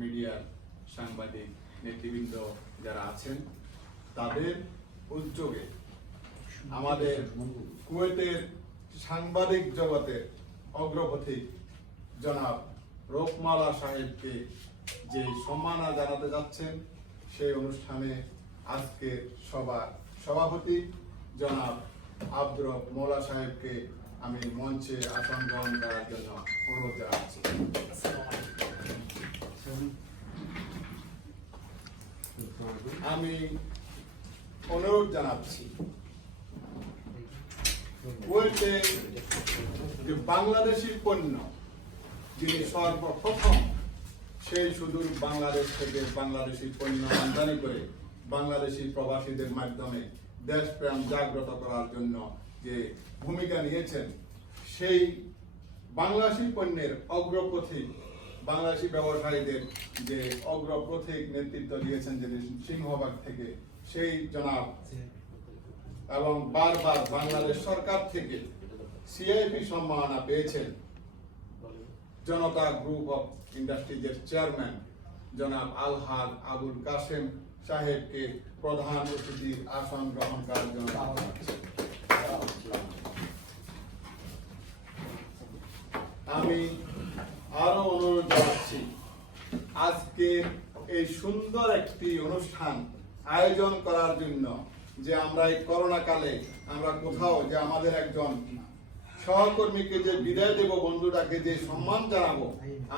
মিডিয়ার সাংবাদিক নেতৃবৃন্দ যারা আছেন তাদের উদ্যোগে আমাদের কুয়েতের সাংবাদিক জগতের অগ্রপথিক জনাব রোকমালা সাহেবকে যে সম্মাননা জানাতে যাচ্ছেন সেই অনুষ্ঠানে আজকে সভাপতি জনাব আব্দুর রব মৌলা সাহেবকে আমি মঞ্চে আসন গ্রহণ করার জন্য অনুরোধ জানাচ্ছি। আমি অনুরোধ জানাচ্ছি কুয়েতে যে বাংলাদেশি পণ্য যিনি সর্বপ্রথম সেই সুদূর বাংলাদেশ থেকে বাংলাদেশি পণ্য আমদানি করে বাংলাদেশি প্রবাসীদের মাধ্যমে দেশপ্রেম জাগ্রত করার জন্য যে ভূমিকা নিয়েছেন, সেই বাংলাদেশি পণ্যের অগ্রপথিক বাংলাদেশি ব্যবসায়ীদের যে অগ্রপথিক নেতৃত্ব দিয়েছেন যিনি সিংহবাগ থেকে, সেই জনাব এবং বারবার বাংলাদেশ সরকার থেকে সিআইপি সম্মাননা পেয়েছেন জনতা গ্রুপ অফ ইন্ডাস্ট্রিজের চেয়ারম্যান জনাব আলহাজ আবুল কাসেম সাহেবকে প্রধান অতিথির আসন গ্রহণ করার জন্য আমি আরো অনুরোধ জানাচ্ছি আজকে এই সুন্দর একটি অনুষ্ঠান আয়োজন করার জন্য, যে আমরা এই করোনা কালে আমরা কোথাও যে আমাদের একজন সহকর্মীকে যে বিদায় দেব, বন্ধুটাকে যে সম্মান জানাবো,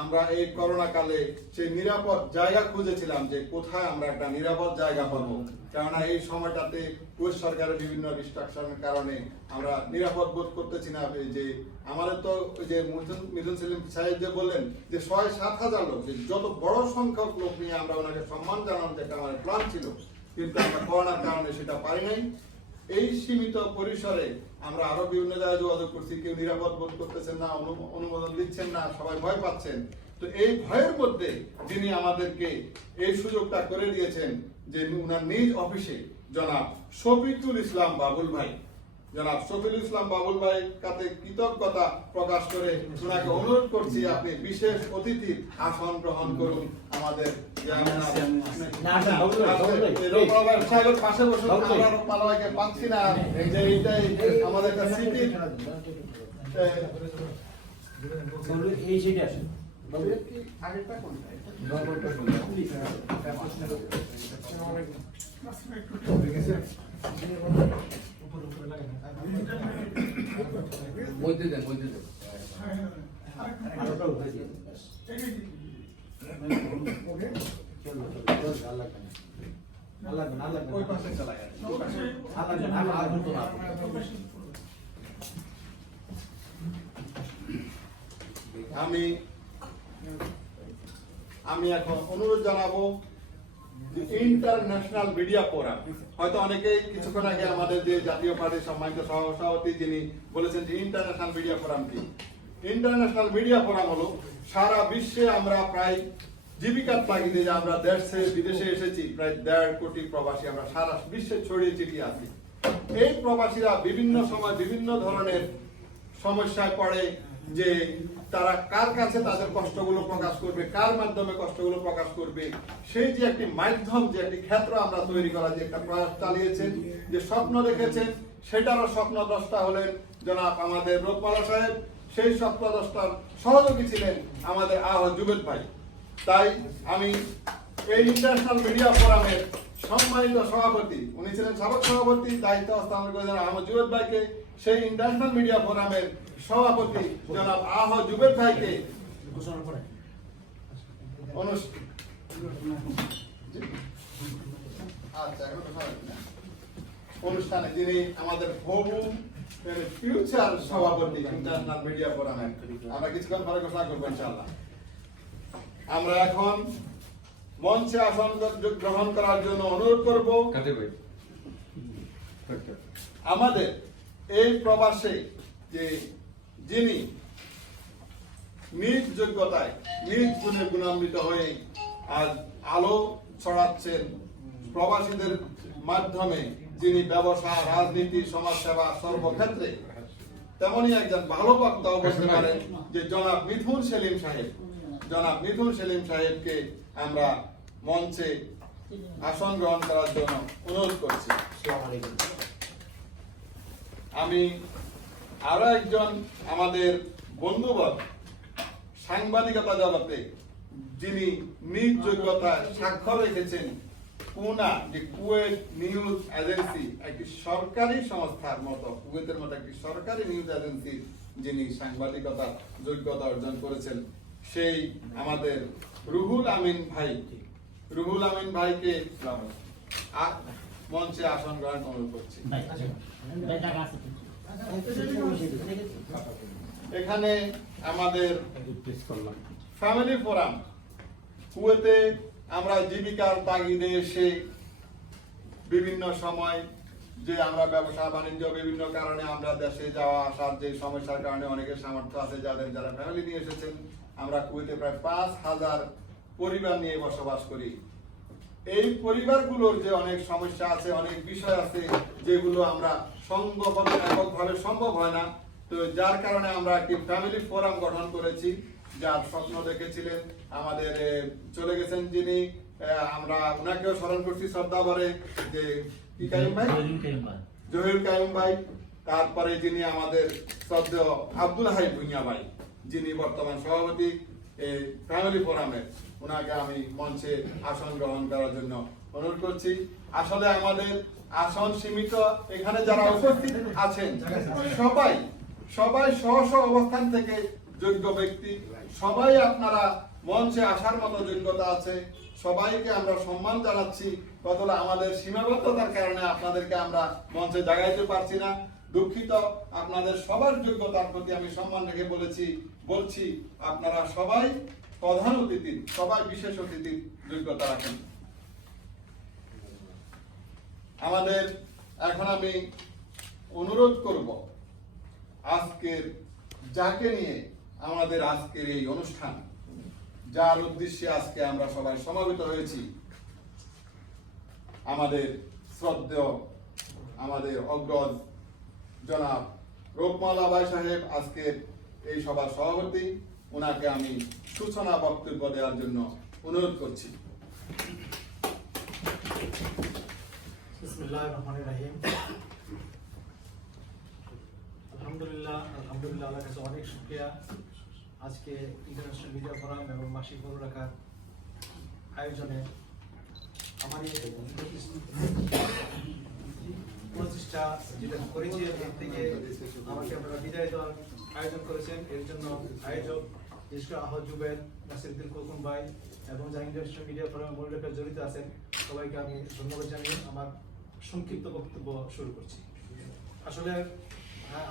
আমরা এই করোনা কালে সেই নিরাপদ জায়গা খুঁজেছিলাম যে কোথায় আমরা একটা নিরাপদ জায়গা পাবো। কেননা এই সময়টাতে কুয়েত সরকারের বিভিন্ন রিস্ট্রাকশনের কারণে আমরা নিরাপদ বোধ করতেছি না। যে আমাদের তো যে মিথুন সেলিম সাহেব যে বললেন যে 6-7 হাজার লোক, যত বড় সংখ্যক লোক নিয়ে আমরা ওনাকে সম্মান জানানোর যে আমাদের প্ল্যান ছিল, কিন্তু আমরা করোনার কারণে সেটা পারি নাই। এই সীমিত পরিসরে আমরা আরো বিভিন্ন জায়গায় যোগাযোগ করছি, কেউ নিরাপদ বোধ করতেছেন না, অনুমোদন দিচ্ছেন না, সবাই ভয় পাচ্ছেন। তো এই ভয়ের মধ্যে যিনি আমাদেরকে এই সুযোগটা করে দিয়েছেন যে উনার নিজ অফিসে জনাব শফিকুল ইসলাম বাবুল ভাই, জনাব শফিকুল ইসলাম বাবুল ভাই কাছে কৃতজ্ঞতা প্রকাশ করে ওনাকে অনুরোধ করছি আপনি বিশেষ অতিথির আসন গ্রহণ করুন। আমাদের পাশে বসে পালাকে পাচ্ছি না, যে এইটাই আমাদের একটা স্মৃতি। এই সেটা আসে আমি এখন অনুরোধ জানাবো ইন্টারন্যাশনাল মিডিয়া ফোরাম। হয়তো অনেকেই কিছুক্ষণ আগে আমাদের যে জাতীয় পার্টির সম্মানিত সভাপতি যিনি বলেছেন যে ইন্টারন্যাশনাল মিডিয়া ফোরাম কি। ইন্টারন্যাশনাল মিডিয়া ফোরাম হলো সারা বিশ্বে আমরা প্রায় জীবিকার তাগিদে যে আমরা দেশে বিদেশে এসেছি, প্রায় 1.5 কোটি প্রবাসী আমরা সারা বিশ্বে ছড়িয়ে ছিটিয়ে আছি। এই প্রবাসীরা বিভিন্ন সময় বিভিন্ন ধরনের সমস্যায় পড়ে, যে তারা কার কাছে তাদের কষ্টগুলো প্রকাশ করবে, কার মাধ্যমে কষ্টগুলো প্রকাশ করবে, সেই যে একটি মাধ্যম, যে একটি ক্ষেত্র আমরা তৈরি করার যে একটা প্রয়াস চালিয়েছেন, যে স্বপ্ন দেখেছেন, সেটারও স্বপ্নদ্রষ্টা হলেন জনাব আমাদের রোকমালা সাহেব। সেই স্বপ্নদ্রষ্টার সহযোগী ছিলেন আমাদের জুবেদ ভাই। তাই আমি এই ইন্টারন্যাশনাল মিডিয়া ফোরামের সম্মানিত সভাপতি, উনি ছিলেন সাবেক সভাপতি, দায়িত্ব হস্তান্তর করেছেন আহমদ জুবেদ ভাইকে, সেই ইন্টারন্যাশনাল মিডিয়া ফোরামের সভাপতি জনাব আহমদ জুবেদ ভাইকে অনুষ্ঠানে যিনি আমাদের ফিউচার সভাপতি ইন্টারন্যাশনাল মিডিয়া ফোরামের, আমরা কিছুক্ষণ পরে ঘোষণা করবো ইনশাআল্লাহ। আমরা এখন মঞ্চে আসন গ্রহণ করার জন্য অনুরোধ করব আমাদের এই প্রবাসে যে যিনি নিজ যোগ্যতায় নিজ গুণে গুণান্বিত হয়ে আজ আলো ছড়াচ্ছেন প্রবাসীদের মাধ্যমে, যিনি ব্যবসা, রাজনীতি, সমাজসেবা সর্বক্ষেত্রে, তেমনই একজন ভালো বক্তাও বলতে পারেন যে জনাব মিথুন সেলিম সাহেব। জনাব মিথুন সেলিম সাহেবকে আমরা মঞ্চে আসন গ্রহণ করার জন্য অনুরোধ করছি। আমি আরো একজন আমাদের বন্ধুবর সাংবাদিকতা জগতে যিনি নিজ যোগ্যতায় স্বাক্ষর রেখেছেন, কুয়েত নিউজ এজেন্সি, একটি সরকারি সংস্থার মতো, কুয়েতের মতো একটি সরকারি নিউজ এজেন্সি যিনি সাংবাদিকতা যোগ্যতা অর্জন করেছেন, সেই আমাদের রুহুল আমিন ভাইকে মঞ্চে আসন গ্রহণ অনুরোধ করছি। এখানে আমাদের ফ্যামিলি ফোরাম, কুয়েতে আমরা জীবিকার তাগিদে এসে বিভিন্ন সময় যে আমরা ব্যবসা বাণিজ্য বিভিন্ন কারণে আমরা দেশে যাওয়া আসার যে সমস্যার কারণে অনেকের সামর্থ্য আছে, যারা ফ্যামিলি নিয়ে এসেছেন, আমরা কুয়েতে প্রায় 5,000 পরিবার নিয়ে বসবাস করি। এই পরিবারগুলোর যে অনেক সমস্যা আছে, অনেক বিষয় আছে যেগুলো আমরা সংঘবদ্ধ এককভাবে সম্ভব হয় না, তো যার কারণে আমরা একটি ফ্যামিলি ফোরাম গঠন করেছি, যার স্বপ্ন দেখেছিলেন আমাদের চলে গেছেন যিনি, আমরা ওনাকেও স্মরণ করছি শ্রদ্ধা ভরে, যে কি কাইম ভাই, জহির কাইম ভাই, তারপরে যিনি আমাদের শ্রদ্ধেয় আব্দুল হাই ভুঁইয়া ভাই, যিনি বর্তমান সভাপতি ফ্যামিলি ফোরামের, ওনাকে আমি মঞ্চে আসন গ্রহণ করার জন্য অনুরোধ করছি। আসলে আমাদের আসন সীমিত, এখানে যারা উপস্থিত আছেন সবাই স্ব অবস্থান থেকে যোগ্য ব্যক্তি, সবাই আপনারা মঞ্চে আসার মতো যোগ্যতা আছে, সবাইকে আমরা সম্মান জানাচ্ছি। কতটা আমাদের সীমাবদ্ধতার কারণে আপনাদেরকে আমরা মঞ্চে জাগাইতে পারছি না, দুঃখিত। আপনাদের সবার যোগ্যতার প্রতি আমি সম্মান রেখে বলছি আপনারা সবাই প্রধান অতিথি, সবাই বিশেষ অতিথির যোগ্যতা রাখেন। আমাদের এখন আমি অনুরোধ করব, আজকের যাকে নিয়ে আমাদের আজকের এই অনুষ্ঠান, যার উদ্দেশ্যে আজকে আমরা সবাই সমবেত হয়েছি, আমাদের শ্রদ্ধেয়, আমাদের অগ্রজ জনাব রূপমালা বাই সাহেব আজকের এই সভার সভাপতি, ওনাকে আমি সূচনা বক্তব্য দেওয়ার জন্য অনুরোধ করছি। বিসমিল্লাহির রহমানির রহিম। আলহামদুলিল্লাহ আল্লাহর কাছে অনেক শুকরিয়া, আজকে ইন্টারন্যাশনাল মিডিয়া ফোরাম এবং মাসিক বড়রাকার আয়োজনে আমার এই প্রচেষ্টা যেটা করেছি, এর থেকে আমাকে আপনারা বিদায় দেওয়ার আয়োজন করেছেন, এর জন্য আয়োজক ইশকা আহমদ জুবের, নাসিরুদ্দিন খোকন ভাই এবং যারা ইন্টারন্যাশনাল মিডিয়া ফোরামে মূল রেখে জড়িত আছেন, সবাইকে আমি ধন্যবাদ জানিয়ে আমার সংক্ষিপ্ত বক্তব্য শুরু করছি। আসলে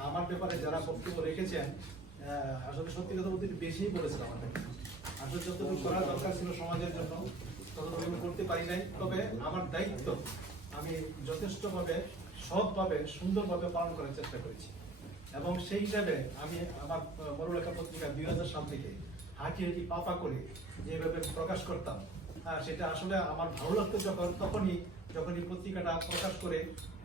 আমার ব্যাপারে যারা বক্তব্য রেখেছেন, আসলে সত্যি কথা বলতে বেশি বলেছিল আমাদের, আসলে যতটুকু করা দরকার ছিল সমাজের জন্য ততটুকু করতে পারি নাই। তবে আমার দায়িত্ব আমি যথেষ্টভাবে সৎভাবে সুন্দরভাবে পালন করার চেষ্টা করেছি, এবং সেই হিসাবে আমি আমার মরুলেখা পত্রিকা 2000 সাল থেকে হাঁটি পাপা করে যেভাবে প্রকাশ করতাম, সেটা আসলে আমার ভালো লাগতো যখন এই পত্রিকাটা প্রকাশ করে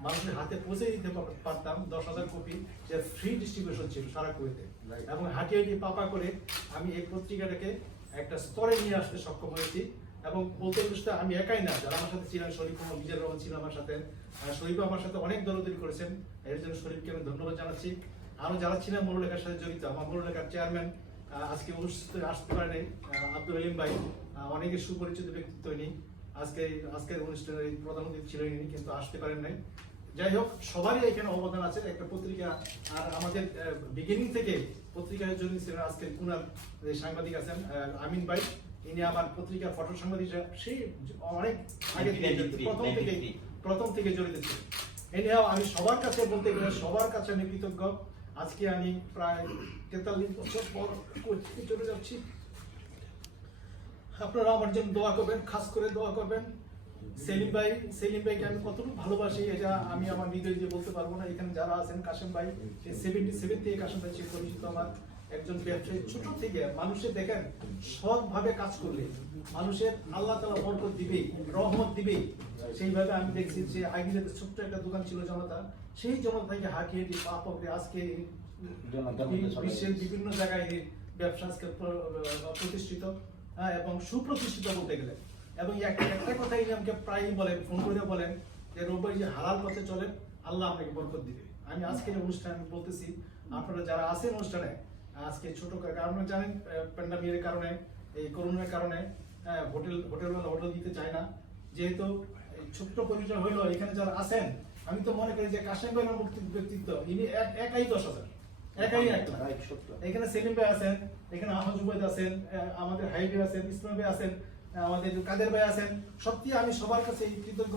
মানুষের হাতে পৌঁছে দিতে পারতাম। 10,000 কপি যে ফ্রি ডিস্ট্রিবিউশন ছিল সারা কুয়েতে, এবং হাঁটি পাপা করে আমি এই পত্রিকাটাকে একটা স্তরে নিয়ে আসতে সক্ষম হয়েছি। এবং বলতে বুঝতে আমি একাই না, যারা আমার সাথে ছিলেন, শরীফ মোহাম্মদ বিজয় রহমান ছিল আমার সাথে, শরীফ আমার সাথে অনেক দৌড়দৌড়ি করেছেন, এর জন্য শরীফকে আমি ধন্যবাদ জানাচ্ছি। আরো যারা ছিলেন মরুলেখার সাথে জড়িত, আমার মরুলেখার চেয়ারম্যান আজকে অনুষ্ঠানে আসতে পারেন আব্দুল আলিম ভাই, অনেকের সুপরিচিত ব্যক্তিত্ব ইনি, আজকের অনুষ্ঠানের প্রধান অতিথি ছিলেন ইনি, কিন্তু আসতে পারেন নাই। যাই হোক, সবারই এখানে অবদান আছে একটা পত্রিকা, আর আমাদের বিগিনিং থেকে পত্রিকায় জড়িত ছিলেন আজকে কুনার সাংবাদিক আছেন আমিন ভাই, ইনি আমার পত্রিকার ফটো সাংবাদিক, সেই অনেক আগে প্রথম থেকে জড়িত ছিলেন। এনিহাও আমি সবার কাছে বলতে গেলে সবার কাছে আমি কৃতজ্ঞ। আজকে আমি প্রায় 43 বছর পর চলে যাচ্ছি। আপনারা আমার জন্য দোয়া করবেন, খাস করে দোয়া করবেন। সেলিম ভাইকে আমি কতটুকু ভালোবাসি এটা আমি আমার হৃদয় দিয়ে বলতে পারবো না। এখানে যারা আছেন, কাশেম ভাই 77 থেকে কাশেম ভাই ছিল পরিচিত আমার একজন ব্যবসায়ী, ছোট থেকে মানুষের দেখেন সৎভাবে কাজ করলে মানুষের আল্লাহ তাআলা বরকত দিবেই, রহমত দিবেই। সেইভাবে আমি দেখছি যে আগে ছোট্ট একটা দোকান ছিল জনতা, সেই জনতা থেকে হাঁকিয়ে পা পকড়ে আজকে বিশ্বের বিভিন্ন জায়গায় ব্যবসা আজকে প্রতিষ্ঠিত। এবং সুপ্রতিষ্ঠিত বলতে গেলে। এবং একটা কথাই আমাকে প্রায়ই বলেন, ফোন করে বলেন যে রূপ ভাই যে হালাল পথে চলেন, আল্লাহ আপনাকে বরকত দিবে। আমি আজকের অনুষ্ঠানে বলতেছি, আপনারা যারা আছেন অনুষ্ঠানে, আজকে ছোট কারণে জানেন প্যান্ডামিকের কারণে, এই করোনার কারণে হোটেল দিতে চায় না, যেহেতু ছোট্ট পরিচয় হইলো এখানে যারা আছেন, আমি তো মনে করি যে কাশেম ভাইয়ের ব্যক্তিত্ব, ইনি একাই 10,000, একাই 1 লাখ। এখানে সেলিম ভাই আছেন, এখানে আহমদ জুবেদ আছেন, আমাদের হাইবে আছেন, ইসলাম ভাই আছেন, আমাদের কাদের ভাই আছেন। সত্যি আমি সবার কাছে কৃতজ্ঞ,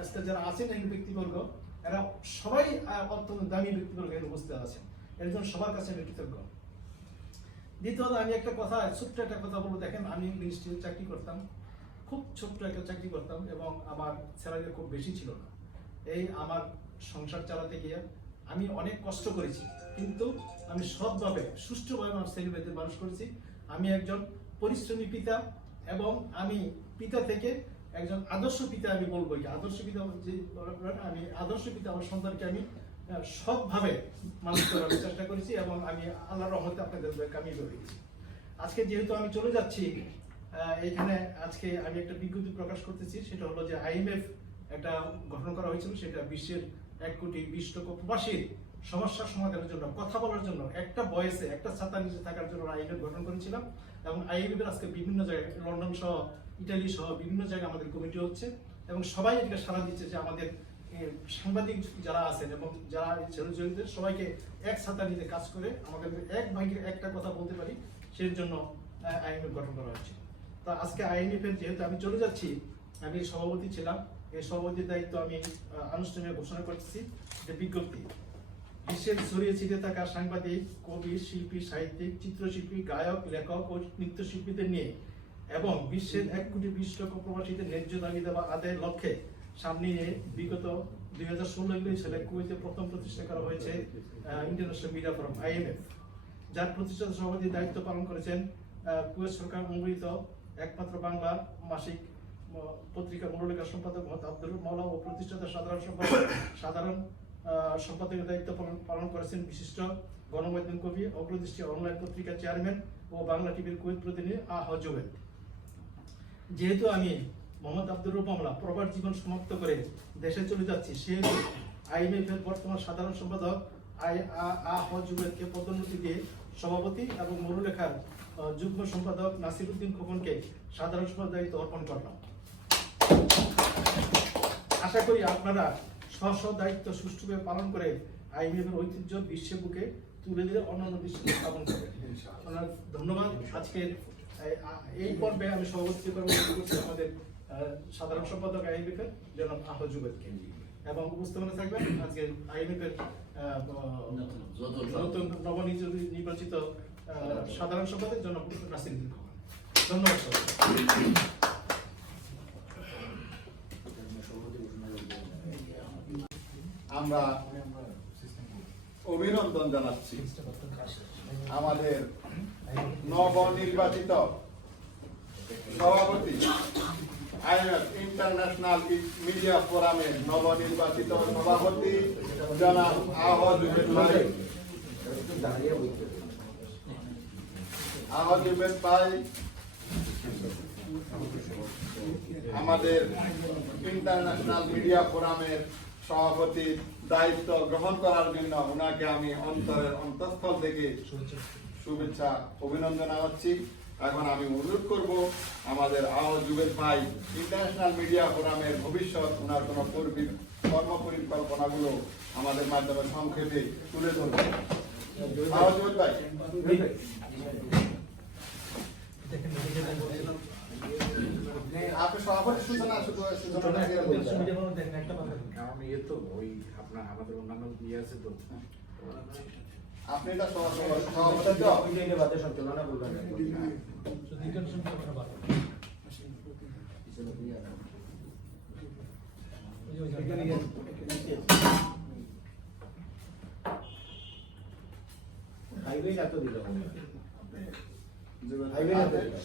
আজকে যারা আছেন এই ব্যক্তিবর্গ, এরা সবাই অত্যন্ত দামি ব্যক্তিবর্গ এখানে উপস্থিত আছেন, এর জন্য সবার কাছে আমি কৃতজ্ঞ। দ্বিতীয়ত আমি ছোট্ট একটা কথা বলবো। দেখেন, আমি মিনিস্ট্রিতে চাকরি করতাম, খুব ছোট্ট একটা চাকরি করতাম, এবং আমার স্যালারি খুব বেশি ছিল না। এই আমার সংসার চালাতে গিয়ে আমি অনেক কষ্ট করেছি, কিন্তু আমি সৎভাবে সুষ্ঠুভাবে আমার ছেলেমেয়েদের মানুষ করেছি। আমি একজন পরিশ্রমী পিতা, এবং আমি পিতা থেকে একজন আদর্শ পিতা। আমি বলবো যে আদর্শ পিতা, আমি আদর্শ পিতা, আমার সন্তানকে আমি সৎভাবে মানুষ করার চেষ্টা করেছি, এবং আমি আল্লাহর রহমতে আপনাদের কামিয়ে করেছি। আজকে যেহেতু আমি চলে যাচ্ছি, এখানে আজকে আমি একটা বিজ্ঞপ্তি প্রকাশ করতেছি। সেটা হলো যে IMF একটা গঠন করা হয়েছিল, সেটা বিশ্বের 1,20,00,000 প্রবাসীর সমস্যার সমাধানের জন্য, কথা বলার জন্য, একটা বয়সে একটা ছাতার নিচে থাকার জন্য IMF গঠন করেছিলাম। এবং IMF এর আজকে বিভিন্ন জায়গায়, লন্ডন সহ, ইটালি সহ বিভিন্ন জায়গায় আমাদের কমিটি হচ্ছে, এবং সবাই এদিকে সাড়া দিচ্ছে যে আমাদের সাংবাদিক যারা আছেন এবং যারা জড়িত সবাইকে এক ছাতার নিচে কাজ করে আমাদের এক ভাগে একটা কথা বলতে পারি, সেই জন্য IMF গঠন করা হচ্ছে। তো আজকে IMF এর যেহেতু আমি চলে যাচ্ছি, আমি সভাপতি ছিলাম, এই সভাপতির দায়িত্ব আমি আনুষ্ঠানিক ঘোষণা করতেছি। যে বিজ্ঞপ্তি, বিশ্বের ছড়িয়ে ছিটিয়ে থাকা সাংবাদিক, কবি, শিল্পী, সাহিত্যিক, চিত্রশিল্পী, গায়ক, লেখক ও নৃত্যশিল্পীদের নিয়ে, এবং বিশ্বের 1,20,00,000 প্রবাসীদের ন্যায্য দাবি দেওয়া আদায়ের লক্ষ্যে সামনে নিয়ে বিগত 2016 সালে কুয়েতে প্রথম প্রতিষ্ঠা করা হয়েছে ইন্টারন্যাশনাল মিডিয়া ফোরাম IMF, যার প্রতিষ্ঠাতা সভাপতির দায়িত্ব পালন করেছেন কুয়েত সরকার অনুমোদিত একমাত্র বাংলা মাসিক পত্রিকা মূল্যলেখা সম্পাদক মোহাম্মদ আব্দুল মাওলা, ও প্রতিষ্ঠাতা সাধারণ সম্পাদকের দায়িত্ব পালন করেছেন বিশিষ্ট গণমাধ্যম কবি, অগ্রদৃষ্টি অনলাইন পত্রিকা চেয়ারম্যান ও বাংলা টিভির কুয়েত প্রতিনিধি আহমদ জুবেদ। যেহেতু আমি মোহাম্মদ আব্দুল মাওলা প্রবাস জীবন সমাপ্ত করে দেশে চলে যাচ্ছি, সেহেতু IMF এর বর্তমান সাধারণ সম্পাদক আহমদ জুবেদকে পদোন্নতি দিয়ে সভাপতি এবং মরুলেখার যুগ্ম সম্পাদক নাসিরউদ্দিন খোকনকে সাধারণ সম্পাদক দায়িত্ব অর্পণ করলাম। আশা করি আপনারা স্ব দায়িত্ব সুষ্ঠুভাবে পালন করে IMF এর ঐতিহ্য বিশ্বের বুকে তুলে দিলে অন্যান্য দৃষ্টি স্থাপন করবেন। ধন্যবাদ। আজকের এই পর্বে আমি সভাপতি করছি আমাদের সাধারণ সম্পাদক IMF এর জনাব আহমদ জুবেদকে, এবং উপস্থাপনা থাকবেন আজকে IMF এর নতুন নবনির্বাচিত সাধারণ সম্পাদক জনাব নাসিরউদ্দিন খোকন। ধন্যবাদ সবাইকে। আমরা অভিনন্দন জানাচ্ছি আমাদের নবনির্বাচিত সভাপতি, IMF ইন্টারন্যাশনাল মিডিয়া ফোরামের নবনির্বাচিত সভাপতি জনাব আহমদ জুবেদ ভাই। আহমদ জুবেদ ভাই আমাদের ইন্টারন্যাশনাল মিডিয়া ফোরামের সভাপতির দায়িত্ব গ্রহণ করার জন্য ওনাকে আমি অন্তরের অন্তঃস্থল থেকে শুভেচ্ছা অভিনন্দন জানাচ্ছি। এখন আমি অনুরোধ করব আমাদের আহমদ জুবেদ ভাই ইন্টারন্যাশনাল মিডিয়া ফোরামের ভবিষ্যৎ, ওনার কোনো কর্ম পরিকল্পনাগুলো আমাদের মাধ্যমে সংক্ষেপে তুলে ধরবেন। আহমদ জুবেদ ভাই। আপনি সভাপতি সূচনা আমি তো ওই আপনার আমাদের অন্যান্য ইয়ে আছে তো আপনি এটা সভাপতি বাদে সঞ্চালনা করবেন।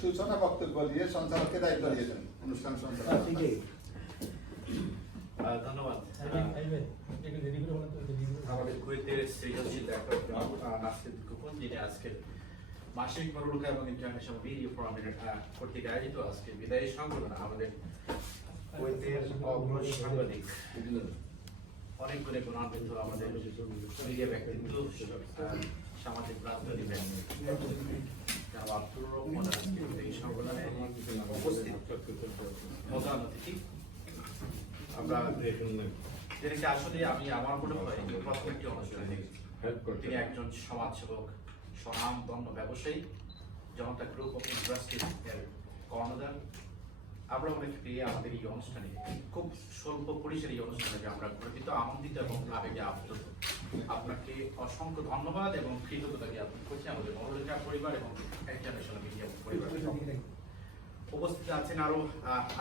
সূচনা বক্তব্য দিয়ে সঞ্চালককে দায়িত্ব দিয়েছেন অনুষ্ঠান সঞ্চালক। ধন্যবাদ। আমাদের কুয়েতের সৃজনশীল লেখক নাসিরউদ্দিন খোকন, যিনি আজকের মাসিক মরুলকা এবং ইন্টারন্যাশনাল মিডিয়া ফোরামের কর্তৃক আয়োজিত আজকে বিদায়ী সংগঠন আমাদের কুয়েতের অগ্রজ সাংবাদিক অনেকগুলো গুণান্বিত আমাদের মিডিয়া ব্যক্তিত্ব সামাজিক রাজনৈতিক যারা আব্দুর রহমান আজকে এই সংগঠনে উপস্থিত প্রধান অতিথি আমরা যেটাকে আসলে আমি আমার মনে হয় প্রথম একটি অনুষ্ঠানে দেখেছি। তিনি একজন সমাজসেবক, স্বনামধন্য ব্যবসায়ী, জনতা গ্রুপ অফ ইন্ডাস্ট্রিজ এর কর্ণধার। আমরা অনেকে পেয়ে আমাদের এই অনুষ্ঠানে খুব স্বল্প পরিসরে এই অনুষ্ঠানে আমরা গর্বিত, আনন্দিত এবং আবেগে আপ্লুত। আপনাকে অসংখ্য ধন্যবাদ এবং কৃতজ্ঞতা জ্ঞাপন করছি আমাদের মনোরঞ্জা পরিবার এবং ইন্টারন্যাশনাল মিডিয়া পরিবার। উপস্থিত আছেন আরো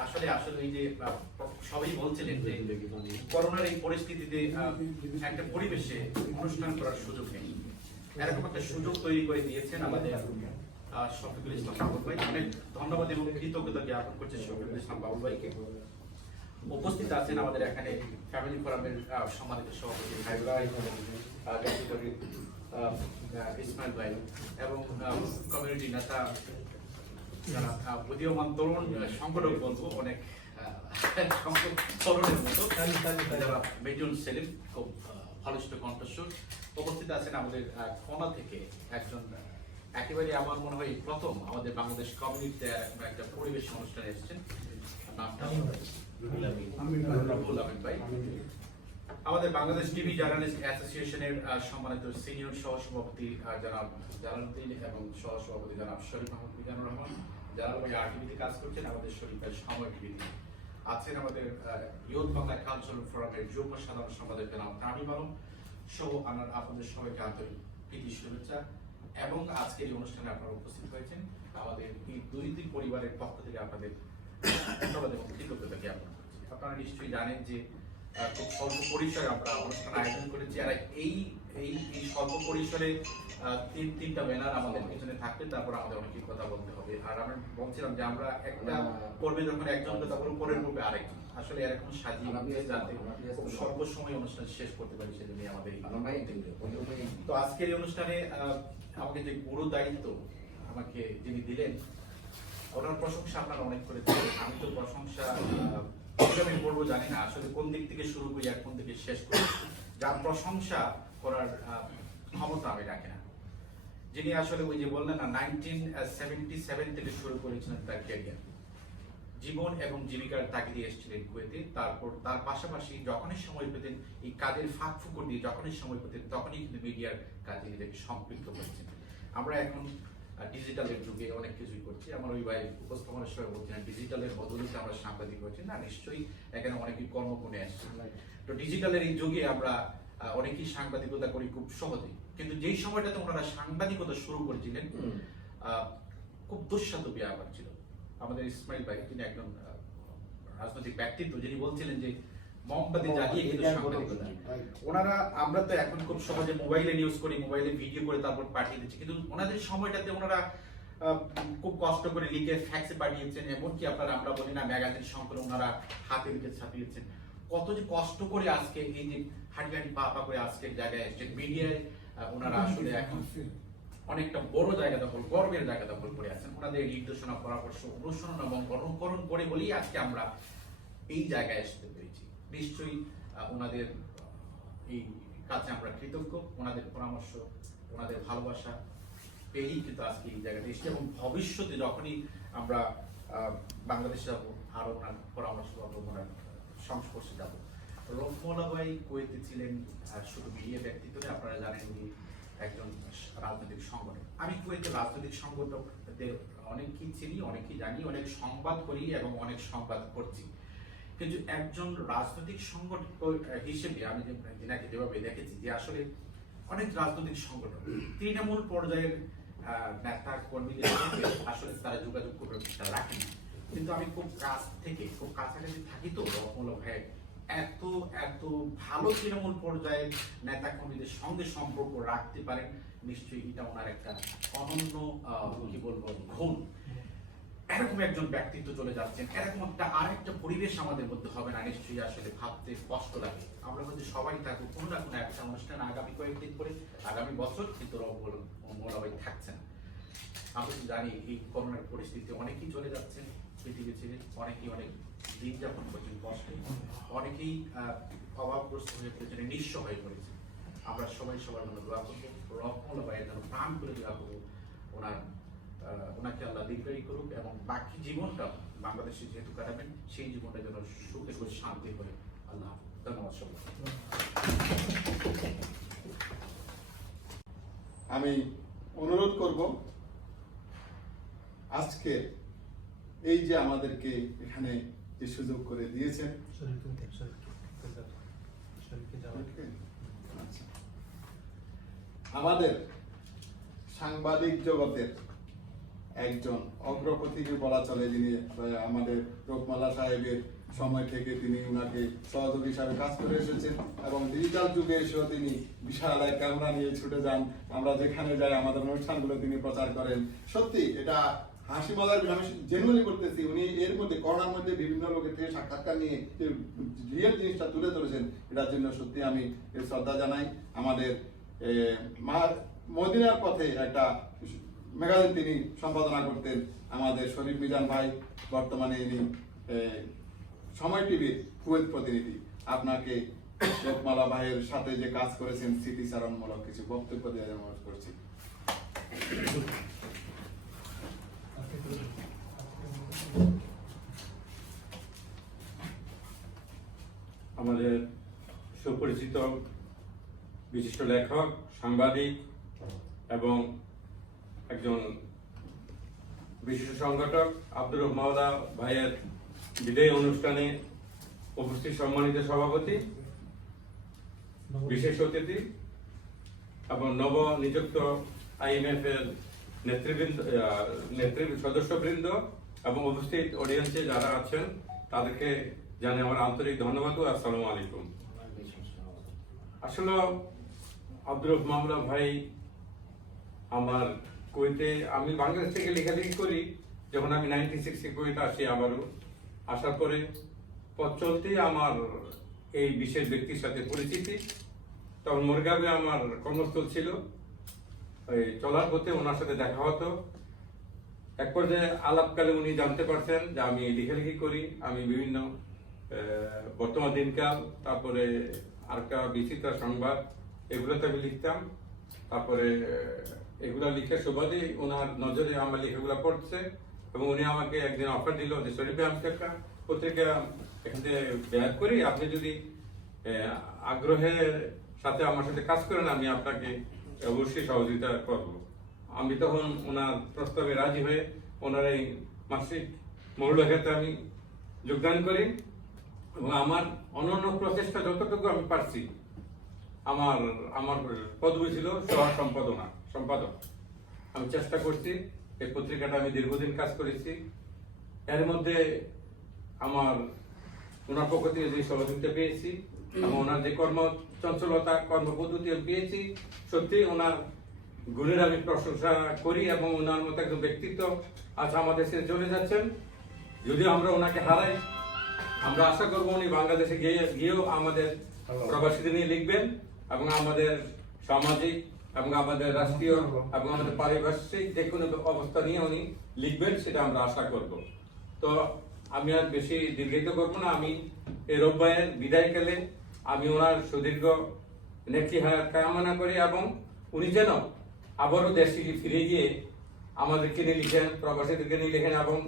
আসলে এই যে সবাই বলছিলেন যে করোনার এই পরিস্থিতিতে একটা পরিবেশে অনুষ্ঠান করার সুযোগ নেই, এরকম একটা সুযোগ তৈরি করে দিয়েছেন আমাদের শফিকুল ইসলাম বাবুল ভাই। অনেক ধন্যবাদ এবং কৃতজ্ঞতা জ্ঞাপন করছে শফিকুল ইসলাম বাবুল ভাইকে। উপস্থিত আছেন আমাদের এখানে ফ্যামিলি ফোরামের সম্মানিত সভাপতি ইসমাইল ভাই এবং কমিউনিটি নেতা যারা উদীয়মান তরুণ সংগঠক বলবো অনেক তরুণের মতো যারা মেজুন সেলিম, খুব ভালোষ্ট কণ্ঠস্বর। উপস্থিত আছেন আমাদের খোনা থেকে একজন একেবারে আমার মনে হয় প্রথম আমাদের বাংলাদেশ কমিউনিটিতে একটা পরিবেশ অনুষ্ঠানে এসেছেন, নামটা রুহুল আমিন ভাই। আমাদের বাংলাদেশ টিভি জার্নালিস্ট অ্যাসোসিয়েশনের সম্মানিত সিনিয়র সহসভাপতি জনাব জালালউদ্দিন এবং সহসভাপতি জনাব শরীফ আহমদ মিজানুর রহমান, যারা আরটিভিতে কাজ করছেন, আমাদের শরীফের সময় টিভিতে আছেন, আমাদের ইয়ুথ বাংলা কালচারাল ফোরামের যুগ্ম সাধারণ সম্পাদক জনাব তামিম আলম সহ আপনাদের সবাইকে আন্তরিক প্রীতি শুভেচ্ছা এবং আজকের এই অনুষ্ঠানে আপনারা উপস্থিত হয়েছেন। আমাদের এই দুই পরিবারের পক্ষ থেকে আপনাদের ধন্যবাদ এবং কৃতজ্ঞতা জ্ঞাপন করছি। আপনারা নিশ্চয়ই জানেন যে খুব স্বল্প পরিসরে আমরা অনুষ্ঠান আয়োজন করেছি, আর এই স্বল্প পরিসরে তিনটা ব্যানার আমাদের পিছনে থাকবে, তারপর আমাদের অনেক কথা বলতে হবে। আর আমি বলছিলাম যে আমরা একটা পর্বে যখন একজন তারপর পরের পর্বে আরেকজন আসলে এরকম সাজিয়ে যাতে খুব স্বল্প সময় অনুষ্ঠান শেষ করতে পারি, সেজন্য আমাদের তো আজকের এই অনুষ্ঠানে আমাকে যে গুরু দায়িত্ব আমাকে যিনি দিলেন, ওনার প্রশংসা আপনারা অনেক করেছেন। আমি তো প্রশংসা আমি বলবো জানি না আসলে কোন দিক থেকে শুরু করি আর কোন দিকে শেষ করি, যার প্রশংসা করার ক্ষমতা আমি রাখি না। যিনি আসলে ওই যে বললেন না 1977 থেকে শুরু করেছিলেন তার ক্যারিয়ার, জীবন এবং জীবিকার তাগিদে এসেছিলেন কুয়েতে। তারপর তার পাশাপাশি যখনই সময় পেতেন এই কাজের ফাঁক ফুকর দিয়ে যখনই সময় পেতেন তখনই কিন্তু মিডিয়ার কাজে নিজেকে সম্পৃক্ত করেছেন। আমরা এখন ডিজিটালের যুগে অনেক কিছুই করছি। আমার ওই ভাই উপস্থাপনের সময় বলছেন ডিজিটালের বদলে আমরা সাংবাদিক হচ্ছি না, নিশ্চয়ই এখানে অনেকেই কর্মগুণে আসছে। তো ডিজিটালের এই যুগে আমরা অনেকেই সাংবাদিকতা করি খুব সহজেই, কিন্তু যেই সময়টাতে ওনারা সাংবাদিকতা শুরু করেছিলেন খুব দুঃসাধ্য ব্যাপার ছিল। আমাদের ইসমাইল ভাই তিনি একজন রাজনৈতিক ব্যক্তিত্ব, যিনি বলছিলেন যে মোমবাতি জ্বালিয়ে কিন্তু সাংবাদিকতা। ওনারা আমরা তো এখন খুব সহজে মোবাইলে নিউজ করি, মোবাইলে ভিডিও করে তারপর পাঠিয়ে দিচ্ছি, কিন্তু ওনাদের সময়টাতে ওনারা খুব কষ্ট করে লিখে ফ্যাক্সে পাঠিয়েছেন, এমনকি আমরা বলি না ম্যাগাজিন সংকলন ওনারা হাতে লিখে ছাপিয়েছেন। কত যে কষ্ট করে আজকে এই যে হাঁটি হাঁটি পা পা করে আজকের জায়গায় এসছেন মিডিয়ায়, ওনারা আসলে এখন অনেকটা বড় জায়গা দখল, গর্বের জায়গা দখল করে আছেন। ওনাদের নির্দেশনা, পরামর্শ, অনুসরণ এবং অনুকরণ করে বলেই আজকে আমরা এই জায়গায় আসতে পেরেছি। নিশ্চয়ই ওনাদের এই কাজে আমরা কৃতজ্ঞ, ওনাদের পরামর্শ, ওনাদের ভালোবাসা পেয়েই কিন্তু আজকে এই জায়গাতে এসেছি এবং ভবিষ্যতে যখনই আমরা বাংলাদেশে যাবো আরো ওনার পরামর্শ পাবো, ওনার সংস্পর্শে যাবো। রহমুল্লাহ ভাই কুয়েতে ছিলেন শুধু মিডিয়া ব্যক্তিত্ব, আপনারা জানেন উনি একজন রাজনৈতিক সংগঠক। আমি কুয়েতের রাজনৈতিক সংগঠকদের অনেকেই চিনি, অনেকেই জানি, অনেক সংবাদ করি এবং অনেক সংবাদ করছি, কিন্তু একজন রাজনৈতিক সংগঠক হিসেবে আমি যেনাকে যেভাবে দেখেছি যে আসলে অনেক রাজনৈতিক সংগঠন তৃণমূল পর্যায়ের নেতা কর্মীদের আসলে তারা যোগাযোগ করে রাখেন, কিন্তু আমি খুব কাছ থেকে খুব কাছাকাছি থাকি তো রহমুল্লাহ ভাই এত ভালো তৃণমূল পর্যায়ের নেতা কর্মীদের সঙ্গে সম্পর্ক রাখতে পারেন, নিশ্চয়ই এটা ওনার একটা অনন্য কি বলবো গুণ। এরকম একজন ব্যক্তিত্ব চলে যাচ্ছেন, এরকম আরেকটা পরিবেশ আমাদের মধ্যে হবে না, নিশ্চয়ই আসলে ভাবতে কষ্ট লাগে। আমরা হচ্ছে সবাই থাকবো কোনো না কোনো একটা অনুষ্ঠান আগামী কয়েকদিন করে, আগামী বছর কিন্তু রহমুল্লাহ ভাই থাকছেন। আমরা তো জানি এই করোনার পরিস্থিতি অনেকেই চলে যাচ্ছে পৃথিবী ছেড়ে, অনেকেই অনেক দিন যাপন করছেন কষ্টে, অনেকেই অভাবগ্রস্ত হয়ে পড়েছেন, নিঃস্ব হয়ে পড়েছে। আমরা সবাই সবার জন্য দোয়া করবো, রহমুল্লাহ ভাইয়ের জন্য প্রাণ করে দোয়া করবো, ওনাকে আল্লাহ দীর্ঘায়ী করুক এবং বাকি জীবনটা বাংলাদেশে যেহেতু কাটাবেন সেই জীবনটা যেন সুখে করে শান্তি করে। আল্লাহ ধন্যবাদ সবাই। আমি অনুরোধ করব আজকে এই যে আমাদেরকে এখানে যে সুযোগ করে দিয়েছেন, আচ্ছা, আমাদের সাংবাদিক জগতের একজন অগ্রপথিকে বলা চলে, যিনি আমাদের রোকমালা সাহেবের সময় থেকে তিনি উনাকে সহযোগী হিসাবে কাজ করে এসেছেন এবং ডিজিটাল যুগে এসেও তিনি বিশাল এক ক্যামেরা নিয়ে ছুটে যান। আমরা যেখানে যাই আমাদের অনুষ্ঠানগুলো তিনি প্রচার করেন। সত্যি এটা হাসি মজার বিষয়, আমি জেনুইনলি করতেছি। উনি এর মধ্যে করোনার মধ্যে বিভিন্ন লোকের থেকে সাক্ষাৎকার নিয়ে রিয়েল জিনিসটা তুলে ধরেছেন, এটার জন্য সত্যি আমি শ্রদ্ধা জানাই। আমাদের মদিনার পথে একটা ম্যাগাজিন তিনি সম্পাদনা করতেন, আমাদের শরীফ মিজান ভাই, বর্তমানে ইনি সময় টিভির কুয়েত প্রতিনিধি। আপনাকে লোকমালা ভাইয়ের সাথে যে কাজ করেছেন স্মৃতিচারণমূলক কিছু বক্তব্য দিয়ে অনুরোধ করছি। আমাদের সুপরিচিত বিশিষ্ট লেখক, সাংবাদিক এবং একজন বিশিষ্ট সংগঠক আব্দুর রহমান ভাইয়ের বিদায়ী অনুষ্ঠানে উপস্থিত সম্মানিত সভাপতি, বিশেষ অতিথি এবং নবনিযুক্ত IMF এর নেতৃবৃন্দ সদস্যবৃন্দ এবং উপস্থিত অডিয়েন্সে যারা আছেন তাদেরকে জানাই আমার আন্তরিক ধন্যবাদ ও আসসালামু আলাইকুম। আসলে আব্দুর রহমান ভাই আমার কুয়েতে, আমি বাংলাদেশ থেকে লেখালেখি করি যখন আমি 96-এ কুয়েতে আসি। আবারও আসার পরে পথ চলতে আমার এই বিশেষ ব্যক্তির সাথে পরিচিতি। তখন মোরগাঁবে আমার কর্মস্থল ছিল, ওই চলার পথে ওনার সাথে দেখা হতো। এক পর্যায়ে আলাপকালে উনি জানতে পারছেন যে আমি লেখালেখি করি, আমি বিভিন্ন বর্তমান দিনকাল, তারপরে আরেকটা বিচিত্রা সংবাদ, এগুলোতে আমি লিখতাম। তারপরে এগুলা লিখার সুবাদে ওনার নজরে আমার লেখাগুলো পড়ছে এবং উনি আমাকে একদিন অফার দিল যে শরীফে আমি একটা পত্রিকা এখান থেকে বের করি, আপনি যদি আগ্রহের সাথে আমার সাথে কাজ করেন আমি আপনাকে অবশ্যই সহযোগিতা করব। আমি তখন ওনার প্রস্তাবে রাজি হয়ে ওনার এই মাসিক মৌলখাতে আমি যোগদান করি এবং আমার অনন্য প্রচেষ্টা যতটুকু আমি পারছি, আমার পদবি ছিল সহ সম্পাদক। আমি চেষ্টা করছি, এই পত্রিকাটা আমি দীর্ঘদিন কাজ করেছি। এর মধ্যে আমার ওনার পক্ষ থেকে যে সহযোগিতা পেয়েছি এবং ওনার যে কর্মচঞ্চলতা, কর্মপদ্ধতি আমি পেয়েছি, সত্যি ওনার গুণের আমি প্রশংসা করি এবং ওনার মতো একজন ব্যক্তিত্ব আজ আমাদের দেশে চলে যাচ্ছেন। যদি আমরা ওনাকে হারাই, আমরা আশা করবো উনি বাংলাদেশে গিয়েও আমাদের প্রবাসীদের নিয়ে লিখবেন এবং আমাদের সামাজিক এবং আমাদের রাষ্ট্রীয় এবং আমাদের পারিপার্শ্বিক যে কোনো অবস্থা নিয়ে উনি লিখবেন, সেটা আমরা আশা করব। তো আমি আর বেশি দীর্ঘায়িত করবো না। আমি এই রোববারের বিদায়কালে আমি ওনার সুদীর্ঘ নেত্রী হায়াত কামনা করি এবং উনি যেন আবারও দেশে ফিরে গিয়ে আমাদেরকে নিয়ে লিখেন, প্রবাসীদেরকে নিয়ে লিখেন এবং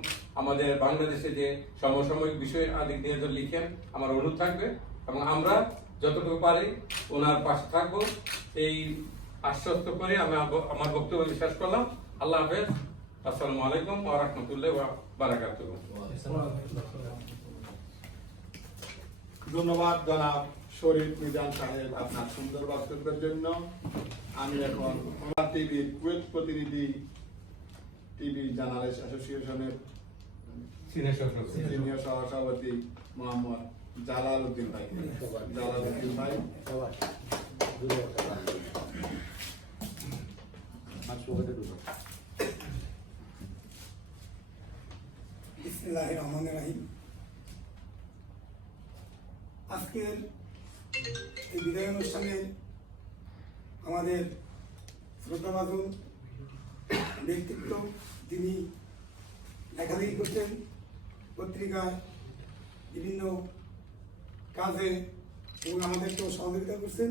আমাদের বাংলাদেশে যে সমসাময়িক বিষয় আদিক নিয়ে লিখেন, আমার অনুরোধ থাকবে এবং আমরা যতটুকু পারি ওনার পাশে থাকবো, এই আশ্বস্ত করে আমি আমার বক্তব্য শেষ করলাম। আল্লাহ হাফেজ, আসসালামু আলাইকুম ওয়া রাহমাতুল্লাহি ওয়া বারাকাতুহু। ধন্যবাদ জনাব শরীফ মিজান সাহেব আপনার সুন্দর বক্তব্যের জন্য। আমি এখন টিভির কুয়েত প্রতিনিধি টিভি জার্নালিস্ট অ্যাসোসিয়েশনের সিনিয়র সহসভাপতি মোহাম্মদ জালাল উদ্দিন ভাই, বিসমিল্লাহির রহমানির রহিম। আজকের এই বিদায় অনুষ্ঠানে আমাদের শ্রদ্ধাভাজন ব্যক্তিত্ব। তিনি লেখালেখি করতেন, পত্রিকায় বিভিন্ন কাজে এবং আমাদেরকেও সহযোগিতা করছেন।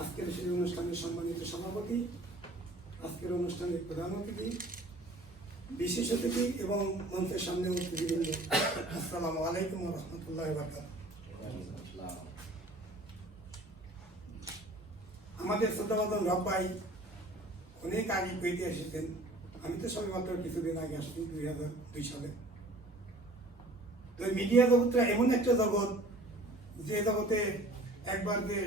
আজকের সেই অনুষ্ঠানের সম্মানিত সভাপতি, আজকের অনুষ্ঠানের প্রধান অতিথি, বিশেষ অতিথি এবং মঞ্চের সামনে অতিথিবৃন্দ, আসসালামু আলাইকুম ওয়া রাহমাতুল্লাহি ওয়া বারাকাতুহু। আমাদের শ্রদ্ধাবাদন রব ভাই অনেক আগে কইতে এসেছেন। আমি তো সবে মাত্র কিছুদিন আগে আসছি 2002 সালে। তো মিডিয়া জগৎটা এমন একটা জগৎ, যে জগতে একবার যে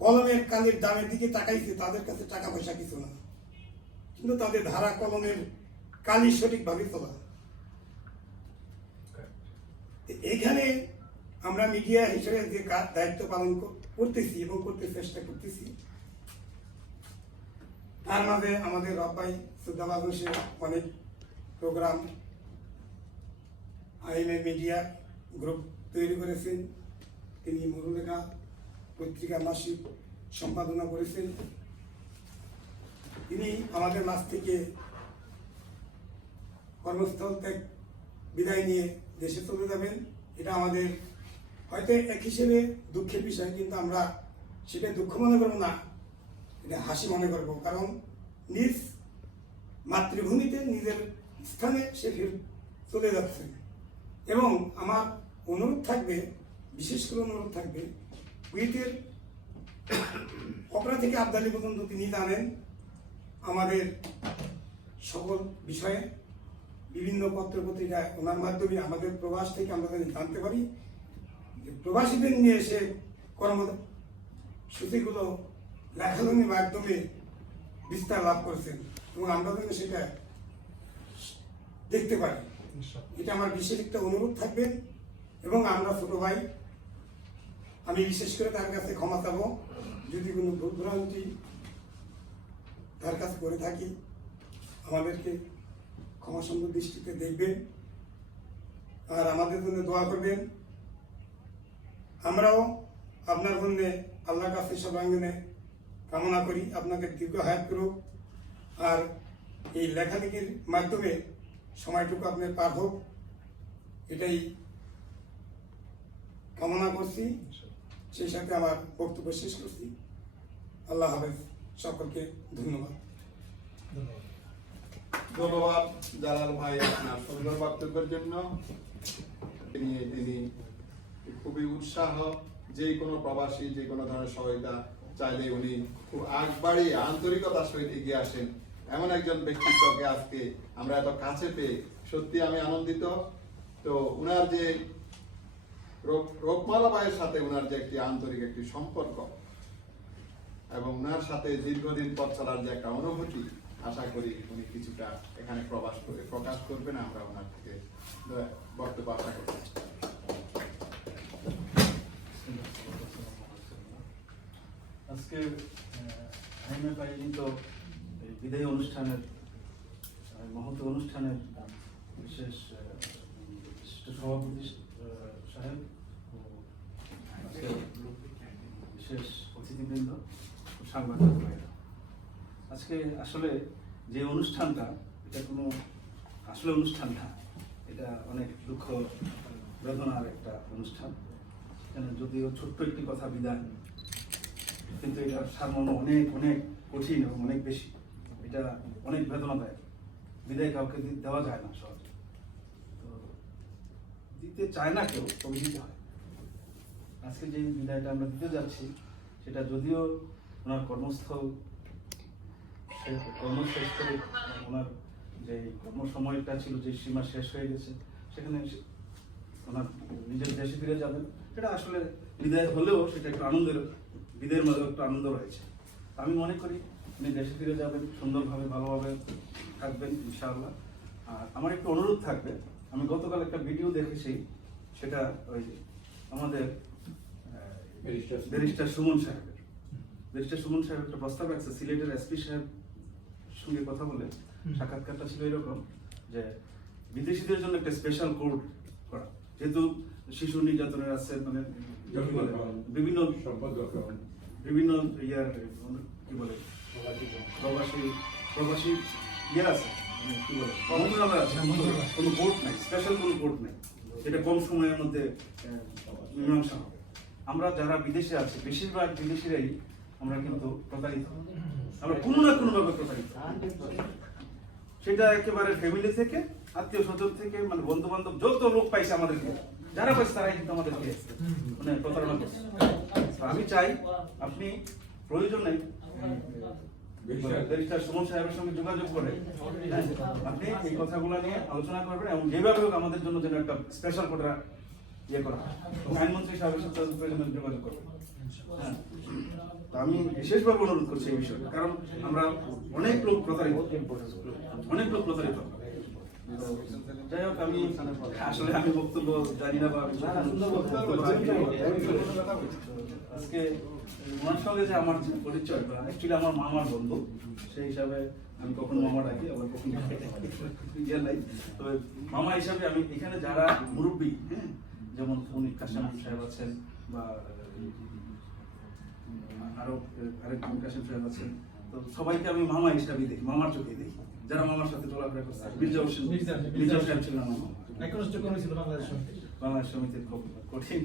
কলমের কালির দামের দিকে তাকাইছে, তাদের কাছে টাকা পয়সা কিছু না, কিন্তু তাদের ধারা কলমের কালি সঠিকভাবে চলা। এখানে আমরা মিডিয়া হিসেবে যে দায়িত্ব পালন করতেছি এবং করতে চেষ্টা করতেছি, তার মাঝে আমাদের রব্বাই শ্রদ্ধাবাদ হোসেন অনেক প্রোগ্রাম আইএমএ মিডিয়া গ্রুপ তৈরি করেছেন। তিনি মরুলেখা পত্রিকা মাসিক সম্পাদনা করেছেন। তিনি আমাদের মাঝ থেকে কর্মস্থল থেকে বিদায় নিয়ে দেশে চলে যাবেন। এটা আমাদের হয়তো এক হিসেবে দুঃখের বিষয়, কিন্তু আমরা সেটা দুঃখ মনে করবো না, এটা হাসি মনে করবো। কারণ নিজ মাতৃভূমিতে নিজের স্থানে সে ফের চলে যাচ্ছে। এবং আমার অনুরোধ থাকবে, বিশেষ করে অনুরোধ থাকবে, কুয়েতের অপরা থেকে আবদালি পর্যন্ত তিনি জানেন আমাদের সকল বিষয়ে বিভিন্ন পত্র পত্রিকায় ওনার মাধ্যমে আমাদের প্রবাস থেকে আমরা জানতে পারি যে প্রবাসীদের নিয়ে এসে কর্মসূচিগুলো লেখালেখির মাধ্যমে বিস্তার লাভ করেছেন এবং আমরা যেন সেটা দেখতে পারি। এটা আমার বিশেষ একটা অনুরোধ থাকবে। এবং আমরা ছোট ভাই, আমি বিশেষ করে তার কাছে ক্ষমা চাবো যদি কোনো ভুলভ্রান্তি তার কাছে করে থাকি, আমাদেরকে ক্ষমাসুন্দর দৃষ্টিতে দেখবেন আর আমাদের জন্য দোয়া করবেন। আমরাও আপনার জন্য আল্লাহর কাছে সর্বাঙ্গনে কামনা করি আপনাকে দীর্ঘ হায়াত করুক, আর এই লেখালেখির মাধ্যমে সময়টুকু আপনার পার হোক, এটাই কামনা করছি। সেই সাথে আমার বক্তব্য শেষ করছি। আল্লাহ হাফেজ, সকলকে ধন্যবাদ। ধন্যবাদ জালাল ভাই আপনার সুন্দর বক্তব্যের জন্য। তিনি খুবই উৎসাহ, যে কোনো প্রবাসী যে কোনো ধরনের সহায়তা চাইলে উনি খুব আগ বাড়িয়ে আন্তরিকতার সহিত এগিয়ে আসেন। এমন একজন ব্যক্তিত্বকে আজকে আমরা এত কাছে পেয়ে সত্যি আমি আনন্দিত। তো উনার যে রোকমালা ভাইয়ের সাথে উনার যে একটি আন্তরিক একটি সম্পর্ক এবং উনার সাথে দীর্ঘদিন পথ চলার যে একটা অনুভূতি, আশা করি উনি কিছুটা এখানে প্রকাশ করবেন। আমরা ওনার থেকে বক্তব্য আশা করছি। আজকে আইএমএ আয়োজিত এই বিদায়ী অনুষ্ঠানের মহৎ অনুষ্ঠানের বিশেষ সভাপতি সাহেব ও আজকের বিশেষ অতিথিবৃন্দ, সাংবাদিক ভাইরা, আজকে আসলে যে অনুষ্ঠানটা, এটা কোনো আসলে অনুষ্ঠান না, এটা অনেক দুঃখ বেদনার একটা অনুষ্ঠান। এখানে যদিও ছোট্ট একটি কথা বিদায়, কিন্তু এটার সারমর্ম অনেক অনেক কঠিন এবং অনেক বেশি। এটা অনেক বেদনাদায়ক। বিদায় কাউকে দেওয়া যায় না সহজে, তো দিতে চায় না কেউ, তবে দিতে হয়। আজকে যে বিদায়টা আমরা দিতে যাচ্ছি, সেটা যদিও ওনার কর্মস্থল কর্ম শেষ করে ওনার যে কর্মসময়টা ছিল, যে সীমা শেষ হয়ে গেছে, সেখানে ওনার নিজের দেশে ফিরে যাবেন। সেটা আসলে বিদায় হলেও সেটা একটু আনন্দের, বিদায়ের মধ্যে একটু আনন্দ রয়েছে। আমি মনে করি উনি দেশে ফিরে যাবেন, সুন্দরভাবে ভালোভাবে থাকবেন ইনশাআল্লাহ। আর আমার একটু অনুরোধ থাকবে, আমি গতকাল একটা ভিডিও দেখেছি, সেটা ওই আমাদের ব্যারিস্টার সুমন সাহেবের একটা প্রস্তাব রাখছে, সিলেটের এসপি সাহেব সঙ্গে কথা বলে সাক্ষাৎকারটা ছিল এরকম যে বিদেশিদের জন্য একটা স্পেশাল কোড করা, যেহেতু শিশু নির্যাতনের আছে, মানে বিভিন্ন ইয়ার কি বলে প্রবাসী প্রবাসী ইয়ে আছে, কি বলে, মন্ত্রণালয় আছে, কোনো কোর্ট নাই, স্পেশাল কোনো কোর্ট নাই, এটা কম সময়ের মধ্যে মীমাংসা হবে। আমরা যারা বিদেশে আছি, বেশিরভাগ বিদেশিরাই আমরা কিন্তু প্রতারিত, আমরা কোনো না কোনো ভাবে প্রতারিত, সেটা একেবারে ফ্যামিলি থেকে, আত্মীয় স্বজন থেকে, মানে বন্ধু বান্ধব, যত লোক পাইছে আমাদেরকে, যারা পাইছে তারাই কিন্তু আমাদেরকে মানে প্রতারণা করছে। তো আমি চাই আপনি প্রয়োজনে ব্যারিস্টার সুমন সাহেবের সঙ্গে যোগাযোগ করে আপনি এই কথাগুলো নিয়ে আলোচনা করবেন, এবং যেভাবে হোক আমাদের জন্য যেন একটা স্পেশাল কোটা ইয়ে করা হয়, আইনমন্ত্রী সাহেবের সাথে প্রয়োজনে যোগাযোগ করবেন। হ্যাঁ, তো আমি বিশেষভাবে অনুরোধ করছি এই বিষয়ে, কারণ আমরা অনেক লোক প্রতারিত, যাই হোক, আমি আসলে আমি বক্তব্য জানি না বা আজকে ওনার সঙ্গে যে আমার যে পরিচয়, অ্যাকচুয়ালি আমার মামার বন্ধু, সেই হিসাবে আমি কখনো মামা ডাকি, আবার কখনো ইয়ে নাই, তবে মামা হিসাবে আমি এখানে যারা মুরব্বী, হ্যাঁ, যেমন উনি কাশেম সাহেব আছেন বা আরো আরেকজন কাশেম সাহেব আছেন, তো সবাইকে আমি মামা হিসাবে দেখি, মামার চোখে দেখি, যারা মামার সাথে চলাফেরা করছে। মির্জা সাহেব ছিলেন মামা, বাংলাদেশ সমিতির খুব কঠিন,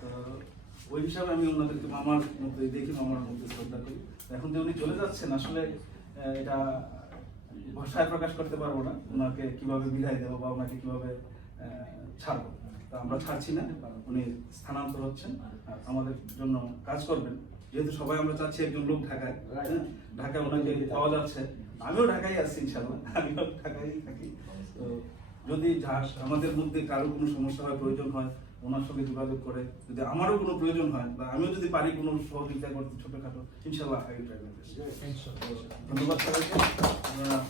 তো ওই হিসাবে আমি ওনাদেরকে মামার মধ্যে দেখি, মামার মধ্যে শ্রদ্ধা করি। এখন যে উনি চলে যাচ্ছেন, আসলে এটা ভাষায় প্রকাশ করতে পারবো না, ওনাকে কিভাবে বিদায় দেবো বা ওনাকে কিভাবে ছাড়বো, তা আমরা ছাড়ছি না। উনি স্থানান্তর হচ্ছেন, আমাদের জন্য কাজ করবেন, যেহেতু সবাই আমরা চাচ্ছি একজন লোক ঢাকায়, ঢাকায় ওনাকে পাওয়া যাচ্ছে, আমিও ঢাকায় আছি, ইনশাল্লাহ আমিও ঢাকায় থাকি। তো যদি আমাদের মধ্যে কারো কোনো সমস্যা হয়, প্রয়োজন হয়, ওনার সঙ্গে যোগাযোগ করে, যদি আমারও কোনো প্রয়োজন হয় বা আমিও যদি পারি কোনো সহযোগিতা করতে ছোটখাটো, ইনশাল্লাহ আগে ট্রাই করবো। ধন্যবাদ সবাইকে,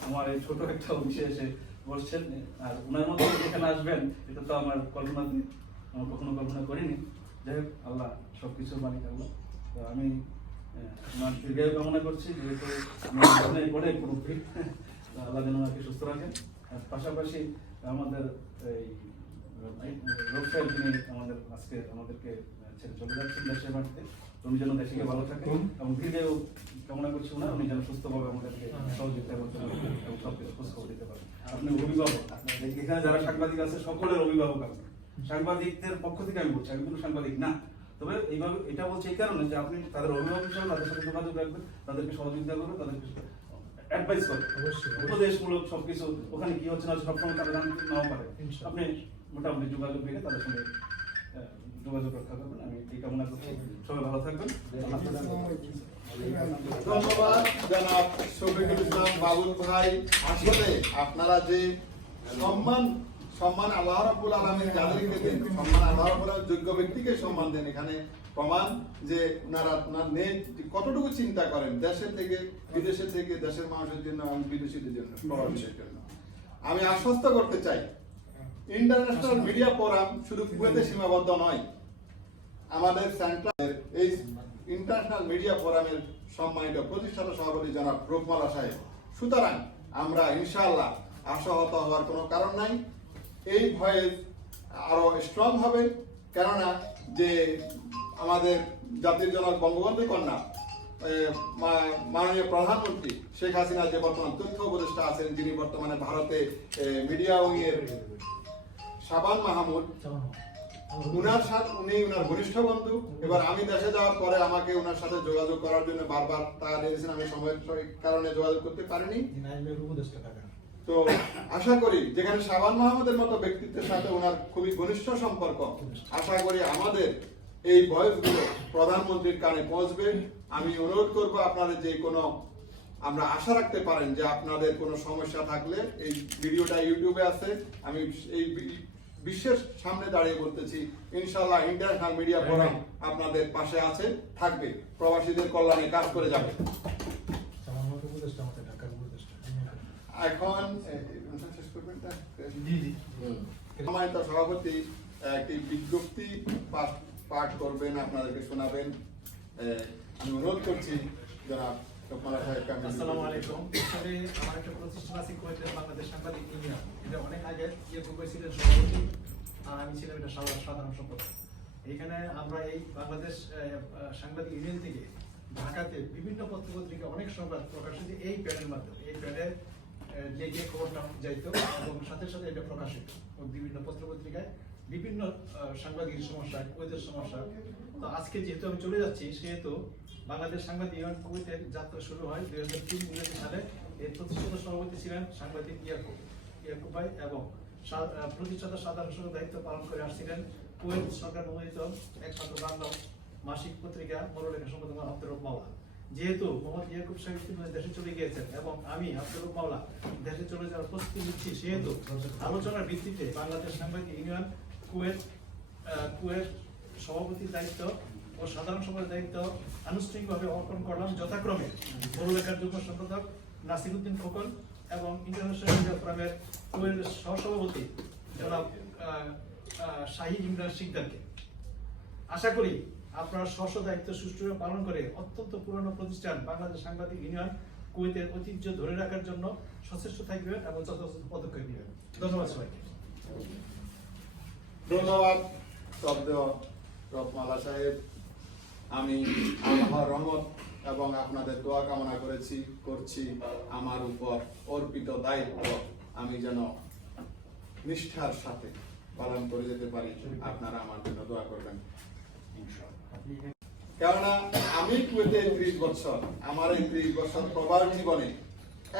আমার এই ছোট একটা অফিসে এসে বসছেন, আর ওনার মধ্যে যেখানে আসবেন এটা তো আমার কল্পনাতে, আমার কখনো কল্পনা করিনি। যাই হোক, আল্লাহ সবকিছুর মালিক আল্লাহ। তো আমি আমার দীর্ঘায়ু কামনা করছি, যেহেতু অনেক কোনো আল্লাহ যেন আমাকে সুস্থ রাখেন। আর পাশাপাশি আমাদের এই রূপসাহেব, যিনি আজকে আমাদেরকে ছেড়ে চলে যাচ্ছেন দেশের মাটিতে, উনি যেন দেশে ভালো থাকে, এবং দীর্ঘায়ু কামনা করছি ওনার, উনি যেন সুস্থভাবে আমাদেরকে সহযোগিতা করতে পারেন এবং সবকিছু খোঁজ খবর দিতে পারেন। আপনি অভিভাবক, এখানে যারা সাংবাদিক আছে সকলের অভিভাবক, আপনি সাংবাদিকদের পক্ষ থেকে আমি বলছি, আমি কোনো সাংবাদিক না, তবে এইভাবে এটা বলছি এই কারণে যে আপনি তাদের অভিভাবক হিসাবে তাদের সাথে যোগাযোগ রাখবেন, তাদেরকে সহযোগিতা করবেন, তাদেরকে অ্যাডভাইস করবেন, উপদেশমূলক সবকিছু, ওখানে কি হচ্ছে না সবসময় তাদের নাও পারে, আপনি মোটামুটি যোগাযোগ রেখে তাদের সঙ্গে যোগাযোগ রক্ষা করবেন। আমি এই কামনা করছি, সবাই ভালো থাকবেন। ধন্যবাদ জনাব শফিকুল ইসলাম বাবুল ভাই। আসলে আপনারা যে সম্মান আল্লাহ রাব্বুল আলামিন যাদেরকে দেন, সম্মান আল্লাহ রাব্বুল আলামিন যোগ্য ব্যক্তিকে সম্মান দেন, এখানে প্রমাণ যে ওনারা আপনার কতটুকু চিন্তা করেন দেশের থেকে, বিদেশের থেকে, দেশের মানুষের জন্য এবং বিদেশিদের জন্য, প্রবাসীদের জন্য। আমি আশ্বস্ত করতে চাই, ইন্টারন্যাশনাল মিডিয়া ফোরাম শুধু কুয়েতে সীমাবদ্ধ নয়, আমাদের সেন্ট্রাল এই ইন্টারন্যাশনাল মিডিয়া ফোরামের সম্মানিত প্রতিষ্ঠাতা সভাপতি জনাব রূপমালা সাহেব। সুতরাং আমরা ইনশাআল্লাহ আশাহত হওয়ার কোনো কারণ নাই, এই ভয়েস আরো স্ট্রং হবে, কেননা যে আমাদের জাতির জনক বঙ্গবন্ধু কন্যা মাননীয় প্রধানমন্ত্রী শেখ হাসিনা যে বর্তমান তথ্য উপদেষ্টা আছেন, যিনি বর্তমানে ভারতে মিডিয়া উইং এর শাবান মাহমুদ, উনার সাথে উনি উনার ঘনিষ্ঠ বন্ধু। এবার আমি দেশে যাওয়ার পরে আমাকে উনার সাথে যোগাযোগ করার জন্য বারবার টাকা দিয়েছেন, আমি সময়ের কারণে যোগাযোগ করতে পারিনি। তো আশা করি যেখানে শাবান মাহমুদের মতো ব্যক্তিত্বের সাথে ওনার খুবই ঘনিষ্ঠ সম্পর্ক, আশা করি আমাদের এই ভয়েসগুলো প্রধানমন্ত্রীর কানে পৌঁছবে। আমি অনুরোধ করব আপনাদের যে কোনো, আমরা আশা রাখতে পারেন যে আপনাদের কোনো সমস্যা থাকলে, এই ভিডিওটা ইউটিউবে আছে, আমি এই বিশ্বের সামনে দাঁড়িয়ে বলতেছি, ইনশাআল্লাহ ইন্টারন্যাশনাল মিডিয়া ফোরাম আপনাদের পাশে আছে, থাকবে, প্রবাসীদের কল্যাণে কাজ করে যাবে। এখন সম্মানিত সভাপতি একটি বিজ্ঞপ্তি পাঠ করবেন, আপনাদেরকে শোনাবেন। আমি অনুরোধ করছি জনাব রূপমালা সাহেবকে। আসসালামু আলাইকুম। আসলে আমার একটা প্রতিষ্ঠান আছে কুয়েতের বাংলাদেশ সাংবাদিক ইউনিয়ন, এটা অনেক আগে ছিলেন সভাপতি, আর আমি ছিলাম এটা সাধারণ সম্পাদক। এইখানে আমরা এই বাংলাদেশ সাংবাদিক ইউনিয়ন থেকে ঢাকাতে বিভিন্ন পত্রপত্রিকা অনেক সংবাদ প্রকাশিত এই প্যাডের মাধ্যমে। এই প্যাডের লেগে খবরটা যাইতো এবং সাথে সাথে এটা প্রকাশিত বিভিন্ন পত্রপত্রিকায় বিভিন্ন সাংবাদিক সমস্যা, কুয়েতের সমস্যা। তো আজকে যেহেতু আমি চলে যাচ্ছি, সেহেতু বাংলাদেশ সাংবাদিক ইউনিয়ন কুয়েতের যাত্রা শুরু হয় 2003 সালে। এর প্রতিষ্ঠাতা সভাপতি ছিলেন সাংবাদিক ইয়াকুব ভাই এবং প্রতিষ্ঠাতা সাধারণ সম্পাদকের দায়িত্ব পালন করে আসছিলেন কুয়েত সরকার মনোনীত একমাত্র বাংলা মাসিক পত্রিকা মরুলেখা সম্পাদক আব্দুর রব মাওলা। যেহেতু মোহাম্মদ ইয়াকুব সাহেব দেশে চলে গিয়েছেন এবং আমি আব্দুর রব মাওলা দেশে চলে যাওয়ার প্রস্তুতি নিচ্ছি, সেহেতু আলোচনার ভিত্তিতে বাংলাদেশ সাংবাদিক ইউনিয়ন কুয়েত সভাপতির দায়িত্ব ও সাধারণ সম্পাদকের দায়িত্ব আনুষ্ঠানিকভাবে অর্পণ করলাম। যথাক্রমে মরুলেখার যুগ্ম সম্পাদক নাসিরউদ্দিন খোকন এবং ইন্টারন্যাশনাল মিডিয়া ফোরামের কুয়েতের সহসভাপতি জনাব শাহী ইমরান শিকদারকে। আশা করি আপনারা স্ব দায়িত্ব সুষ্ঠুভাবে পালন করে অত্যন্ত পুরনো প্রতিষ্ঠান বাংলাদেশ সাংবাদিক ইউনিয়ন কুয়েতের ঐতিহ্য ধরে রাখার জন্য সচেষ্ট থাকবেন এবং যথাযথ পদক্ষেপ নেবেন। ধন্যবাদ সবাইকে। ধন্যবাদ শব্দ রবমালা সাহেব। আমি আল্লাহর রহমত এবং আপনাদের দোয়া কামনা করছি আমার উপর অর্পিত দায়িত্ব আমি যেন নিষ্ঠার সাথে পালন করে যেতে পারি। আপনারা আমার জন্য দোয়া করবেন। কেননা আমি কুয়েতে 30 বছর, আমার এই 30 বছর প্রবাস জীবনে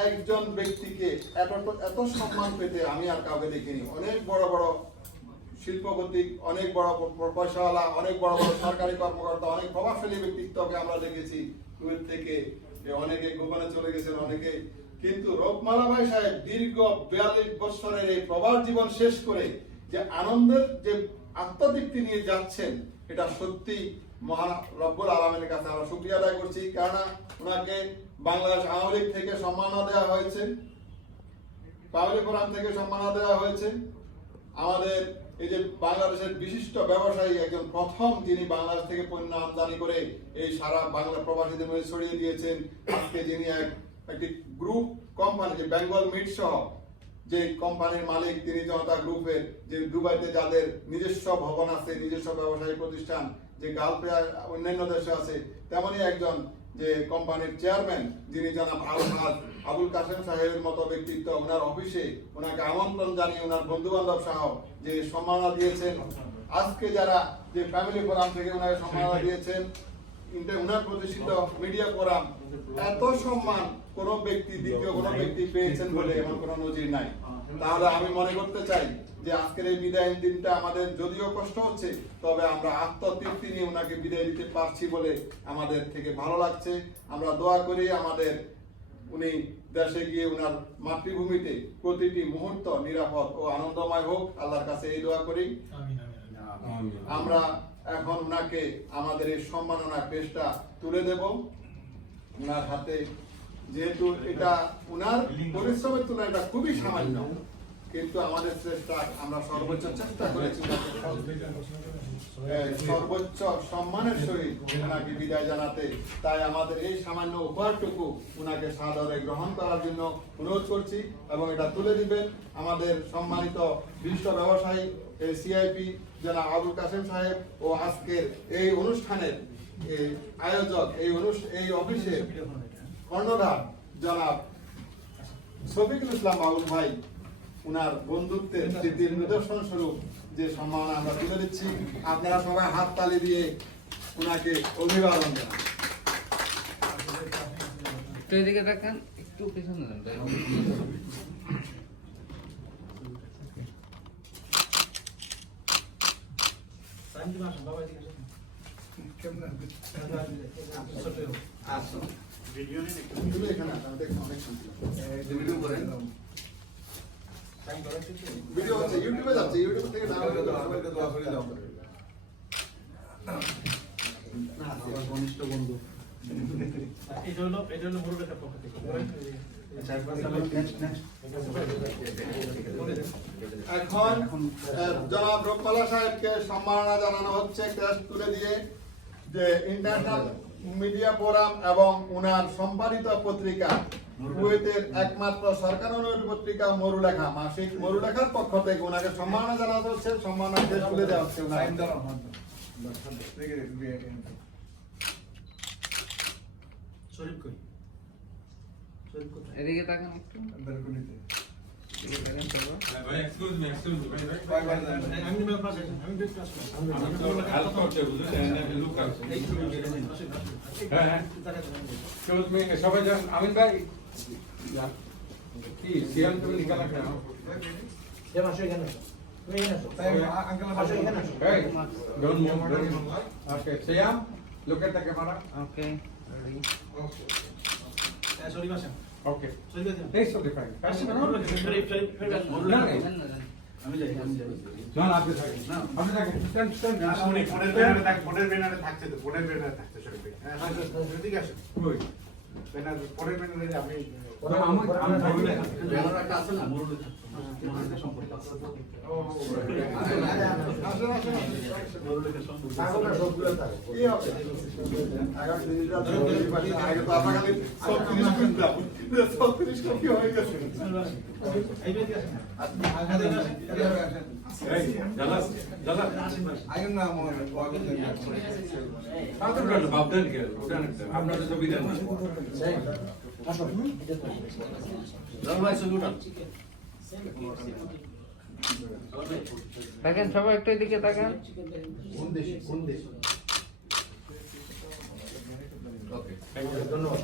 একজন ব্যক্তিকে এত সম্মান পেতে আমি আর কাউকে দেখিনি। অনেক বড় বড় শিল্পপতি, অনেক বড় পয়সাওয়ালা, অনেক বড় বড় সরকারি কর্মকর্তা, অনেক প্রভাবশালী ব্যক্তিত্বকে আমরা দেখেছি কুয়েত থেকে। অনেকে গোপনে চলে গেছেন, অনেকে। কিন্তু রবমালা ভাই সাহেব দীর্ঘ 42 বছরের এই প্রবাস জীবন শেষ করে যে আনন্দের যে আত্মতৃপ্তি নিয়ে যাচ্ছেন, এটা সত্যি মহান রব্বুল আলামিনের কাছে আমরা শুকরিয়া আদায় করছি। কেননা ওনাকে বাংলাদেশ আওয়ামী লীগ থেকে সম্মাননা দেওয়া হয়েছে, পাবলিক ফোরাম থেকে সম্মাননা দেওয়া হয়েছে। আমাদের এই যে বাংলাদেশের বিশিষ্ট ব্যবসায়ী একজন প্রথম যিনি বাংলাদেশ থেকে পণ্য আমদানি করে এই সারা বাংলা প্রবাসীদের মধ্যে ছড়িয়ে দিয়েছেন, আজকে যিনি একটি গ্রুপ কোম্পানি যে বেঙ্গল মিট সহ যে কোম্পানির মালিক, তিনি জনতা গ্রুপের যে দুবাইতে যাদের নিজস্ব ভবন আছে, নিজস্ব ব্যবসায়ী প্রতিষ্ঠান যে গালফে অন্যান্য দেশে আছে, তেমনই একজন যে কোম্পানির চেয়ারম্যান যিনি জনাব আবুল কাসেম সাহেবের মতো ব্যক্তিত্ব, ওনার অফিসে ওনাকে আমন্ত্রণ জানিয়ে ওনার বন্ধু বান্ধব সহ যে সম্মাননা দিয়েছেন। আজকে যারা যে ফ্যামিলি ফোরাম থেকে ওনাকে সম্মাননা দিয়েছেন, ওনার প্রতিষ্ঠিত মিডিয়া ফোরাম, এত সম্মান কোন ব্যক্তি দ্বিতীয় কোন ব্যক্তি পেয়েছেন বলে এমন কোন নজির নাই। তাহলে আমি মনে করতে চাই যে আজকের এই বিদায়ের দিনটা আমাদের যদিও কষ্ট হচ্ছে, তবে আমরা আত্মতৃপ্তি নিয়ে ওনাকে বিদায় দিতে পারছি বলে আমাদের থেকে ভালো লাগছে। আমরা দোয়া করি আমাদের উনি দেশে গিয়ে ওনার মাতৃভূমিতে প্রতিটি মুহূর্ত নিরাপদ ও আনন্দময় হোক, আল্লাহর কাছে এই দোয়া করি। আমরা এখন ওনাকে আমাদের এই সম্মাননা পেশটা তুলে দেব ওনার হাতে। যেহেতু এটা ওনার পরিশ্রমের তুলনায় এটা খুবই সামান্য, কিন্তু আমাদের চেষ্টা, আমরা সর্বোচ্চ চেষ্টা করেছি সর্বোচ্চ সম্মানের সহিত ওনাকে বিদায় জানাতে। তাই আমাদের এই সামান্য উপহারটুকু ওনাকে সাদরে গ্রহণ করার জন্য অনুরোধ করছি এবং এটা তুলে দিবেন আমাদের সম্মানিত বিশিষ্ট ব্যবসায়ী সিআইপি জনাব আবুল কাসেম সাহেব ও আজকের এই অনুষ্ঠানের আয়োজক এই অফিসের কর্ণধার জনাব শফিকুল ইসলাম বাবুল ভাই, উনার বন্ধুত্বের স্মৃতির নিদর্শন স্বরূপ যে সম্মাননা আমরা তুলে দিচ্ছি। আপনারা সবাই হাত তালি দিয়ে উনাকে অভিবাদন জানান। একটু এদিকে দেখেন, একটু পেছনে দেন। তুমি এখানে আসো, আমি দেখি অনেক শান্তি লাগছে। ভিডিও হচ্ছে, ইউটিউবে যাচ্ছে, ইউটিউব থেকে ডাউনলোড করে সবাইকে দোয়া করে দাও। না, আমার ঘনিষ্ঠ বন্ধু। এটা হলো মরুলেখার পক্ষ থেকে। এখন জনাব রবমালা সাহেবকে সম্মাননা জানানো হচ্ছে ক্রেস্ট তুলে দিয়ে, যে ইন্টারন্যাশনাল মিডিয়া ফোরাম এবং উনার সম্পাদিত পত্রিকা কুয়েতের একমাত্র সরকার অনুমোদিত পত্রিকা মরুলেখা, মাসিক মরুলেখার পক্ষ থেকে ওনাকে সম্মাননা জানানো হচ্ছে। সম্মাননা ক্রেস্ট তুলে দেওয়া হচ্ছে। শরীফ কই? শরীফ কোথায়? এদিকে তাকান একটু। ব্যালকনিতে। এদিকে তাকান সবাই। ভাই এক্সকিউজ মি ভাই কয়বার যাবেন? আমি নিবার পাশে আছি। আমি দেখতে আসবো। আমি তো হেল্প করতে বুঝছেন আমি লুক আছে হ্যাঁ হ্যাঁ এক্সকিউজ মি সবাই যান আমিন ভাই যান কি সিয়াম তুমি নিকালা কেন যেমন আসো এখানে আসো। তুমি এখানে আসো। আঙ্কেল আসো এখানে আসো। hey don't move okay Siam look at the camera okay, ready. Sharif আসেন। okay শরীফ আসেন। it's so fine শরীফ শরীফ না না যান না, যান। আমি যাই আমি যাই না আপনি থাকেন আপনি থাকেন stand ফোনের ব্যানারে থাকছে তো ফোনের ব্যানারে থাকছে শরীফ ভাই হ্যাঁ ঠিক আছে কই ব্যানার ফোনের ব্যানারে আমি আমি বললে ব্যানার একটা আছে না মুরুলে থাকতো সম্পর্ক আছে মুরুলের সম্পর্ক কি হবে? আগামী দিনটা জরুরি পাশে আগে তো আপনার খালি 36 মিনিট দাও। 36 কি হয়ে গেছে? এই বেদি আসেন। এই জালাস জালাস সাথে বড় বাপদান কে ওটা না আপনাদের সুবিধা না তাকান সবাই একটু এদিকে তাকান। কোন দেশে ওকে ধন্যবাদ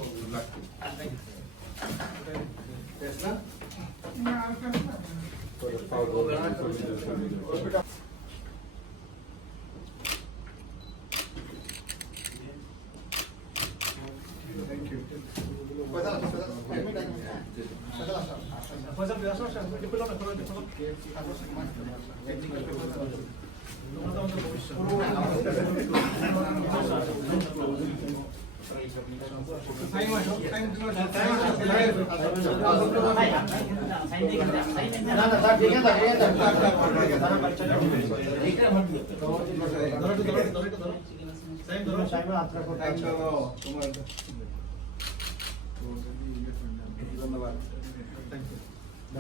ফয়সাল ভাই আসো আসো। একটু পেলো না পেলো না। তোমরা তো আমাদের ভবিষ্যৎ। টাইম আসো টাইম তুমি টাইম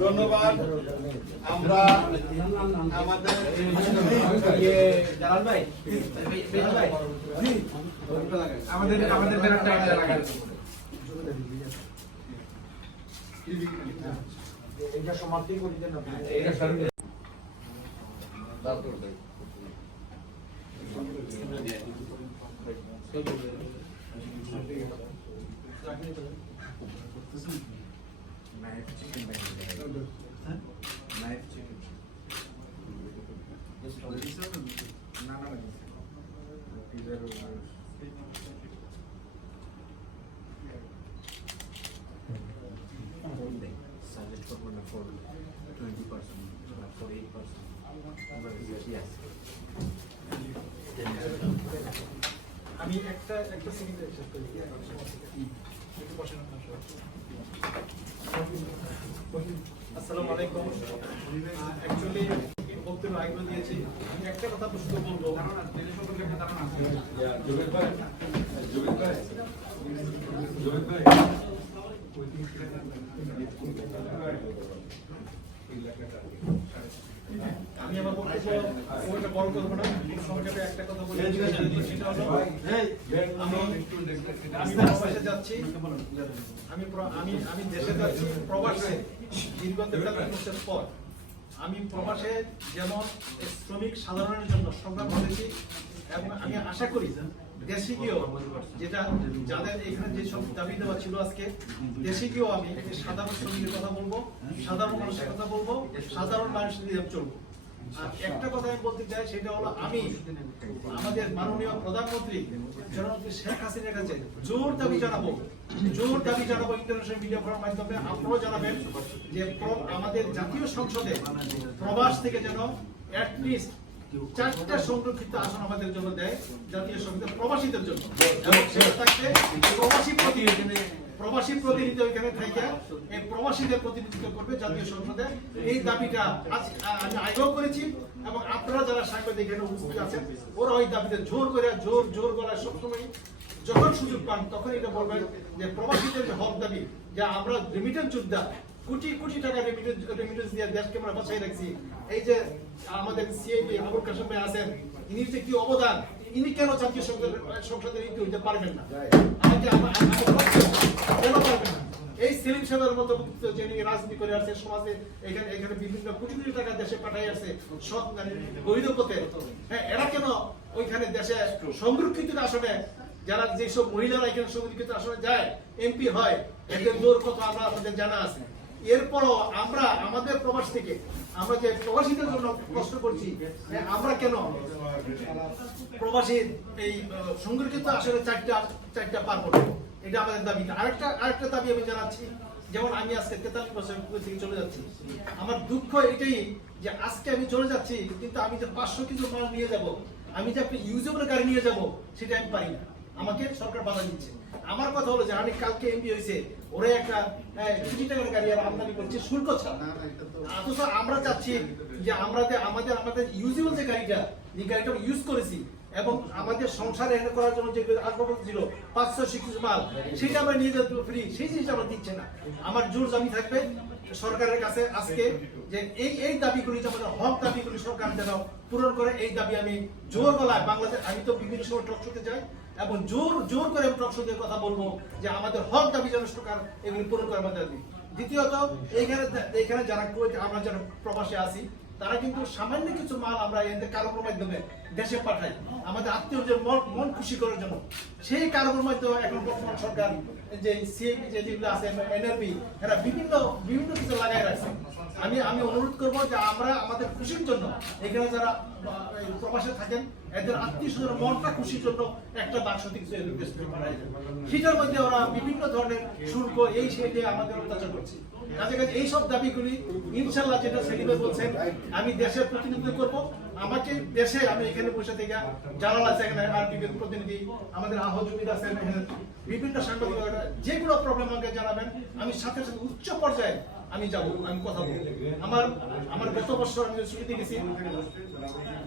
ধন্যবাদ। আমরা আমাদের জালাল ভাই জালাল ভাই আমাদের ব্যানারটা একটা লাগান এটা সমাপ্তি করে দেন আপনি। এটা সার্ভিস আমি একটা সেকেন্ড শেষ করি একটু বসেন আপনার সবাই। আসসালামু আলাইকুম। অ্যাকচুয়ালি বক্তব্য আগ্রহ দিয়েছি। আমি একটা কথা প্রশ্ন বলবো। জুবেদ ভাই আমি আমার বক্তব্য ওইটা বড় করবো না। সংক্ষেপে একটা কথা বলি। সেটা হলো আমি প্রবাসে যাচ্ছি। আমি দেশে যাচ্ছি প্রবাসে দীর্ঘ 43 বছর পর। আমি প্রবাসে যেমন শ্রমিক সাধারণের জন্য সংগ্রাম করেছি এবং আমি আশা করি দেশে গিয়েও যেটা যাদের এখানে যে সব দাবি দেওয়া ছিল আজকে দেশে গিয়েও আমি সাধারণ শ্রমিকের কথা বলবো, সাধারণ মানুষের কথা বলবো, সাধারণ মানুষের নিয়ে চলবো। আর একটা কথা আমি বলতে চাই সেটা হলো আমি আমাদের মাননীয় প্রধানমন্ত্রী জননেত্রী শেখ হাসিনার কাছে জোর দাবি জানাবো ইন্টারন্যাশনাল মিডিয়া ফোরামের মাধ্যমে আপনারাও জানাবেন যে আমাদের জাতীয় সংসদে প্রবাস থেকে যেন অ্যাটলিস্ট 4টা সংরক্ষিত আসন আমাদের জন্য দেয় জাতীয় সংসদে প্রবাসীদের জন্য এবং সেটা থাকবে প্রবাসী প্রতিনিধি ওইখানে থেকে এই প্রবাসীদের প্রতিনিধিত্ব করবে জাতীয় সংসদে। এই দাবিটা আমি আগেও করেছি এবং আপনারা যারা সাংবাদিক এখানে উপস্থিত আছেন ওরা ওই দাবিতে জোর গলায় সবসময় যখন সুযোগ পান তখন এটা বলবেন যে প্রবাসীদের যে হক দাবি যা আমরা রেমিটেন্স যোদ্ধা কোটি টাকা রেমিটেন্স দিয়ে দেশকে আমরা বাঁচাই রাখছি। এই যে আমাদের সিআইপি আবুল কাশেম ভাই আছেন ইনি যে কি অবদান, ইনি কেন জাতীয় সংসদের ইতি হইতে পারবেন না? কেন পারবেন না? এই সেলিম সাহেবের মতো যিনি রাজনীতি করে আসছে সমাজে, এখানে বিভিন্ন কোটি কোটি টাকা দেশে পাঠাই আসছে সব বৈধ পথে, হ্যাঁ, এরা কেন ওইখানে দেশে সংরক্ষিত আসনে যারা যেসব মহিলারা এখানে সংরক্ষিত আসনে যায় এমপি হয়, এদের দৌড় কত আমরা আমাদের জানা আছে। এরপরও আমরা আমাদের প্রবাস থেকে আমরা যে প্রবাসীদের জন্য কষ্ট করছি, আমরা কেন প্রবাসী এই সংরক্ষিত আসনে চারটা পার করবো? এটা আমাদের দাবি। আরেকটা দাবি আমি জানাচ্ছি, যেমন আমি আজকে 43 বছর থেকে চলে যাচ্ছি, আমার দুঃখ এটাই যে আজকে আমি চলে যাচ্ছি কিন্তু আমি যে 500 কেজি মাল নিয়ে যাব, আমি যে একটা ইউজেবল গাড়ি নিয়ে যাব সেটা আমি পারি না, আমাকে সরকার বাধা দিচ্ছে। আমার কথা হলো যে আমি কালকে এমপি হয়েছে, ওরা একটা কোটি টাকার গাড়ি আর আমদানি করছে শুল্ক ছাড়া, অথচ আমরা চাচ্ছি যে আমাদের ইউজেবল যে গাড়িটা ইউজ করেছি এবং আমাদের সংসার এনে করার জন্য যে আসবাবপত্র ছিল 500 মাল, সেটা আমরা নিয়ে যেতে ফ্রি, সেই জিনিসটা আমরা দিচ্ছে না। আমার জোর দাবি থাকবে সরকারের কাছে আজকে যে এই দাবিগুলি, আমাদের হক দাবিগুলি সরকার যেন পূরণ করে, এই দাবি আমি জোর গলায় বাংলাদেশ, আমি তো বিভিন্ন সময় টক শোতে যাই এবং জোর করে টক শোতে কথা বলবো যে আমাদের হক দাবি যেন সরকার এগুলি পূরণ করে আমাদের দাবি। দ্বিতীয়ত এখানে যারা আমরা যারা প্রবাসে আছি, তারা কিন্তু সামান্য কিছু মাল আমরা এদের কারোর মাধ্যমে দেশে পাঠাই আমাদের আত্মীয়দের মন খুশি করার জন্য। সেই কারোর মাধ্যমে এখন বর্তমান সরকার যে সিএপি যেগুলো আছে, এনআরবি, এরা বিভিন্ন কিছু লাগাই রাখছে। আমি অনুরোধ করবো যে আমরা আমাদের খুশির জন্য এখানে যারা প্রবাসে থাকেন এদের আত্মীয় স্বজনের মনটা খুশির জন্য একটা বাক্স থেকে পাঠাই যায়, সেটার মধ্যে ওরা বিভিন্ন ধরনের শুল্ক এই সেই দিয়ে আমাদের অত্যাচার করছে। কাজে এইসব দাবিগুলি ইনশাল্লাহ যেটা সেলিমে বলছেন, আমি দেশের প্রতিনিধিত্ব করব। আমাকে দেশে আমি এখানে বসে থেকে জালাল আছে, এখানে আরপিবির প্রতিনিধি, আমাদের আহজুবিদ আছেন, বিভিন্ন সাংবাদিকরা যেগুলো প্রবলেম আমাকে জানাবেন, আমি সাথে সাথে উচ্চ পর্যায়ে আমি যাব, আমি কথা বলবো। আমার গত বছর আমি ছুটিতে গেছি,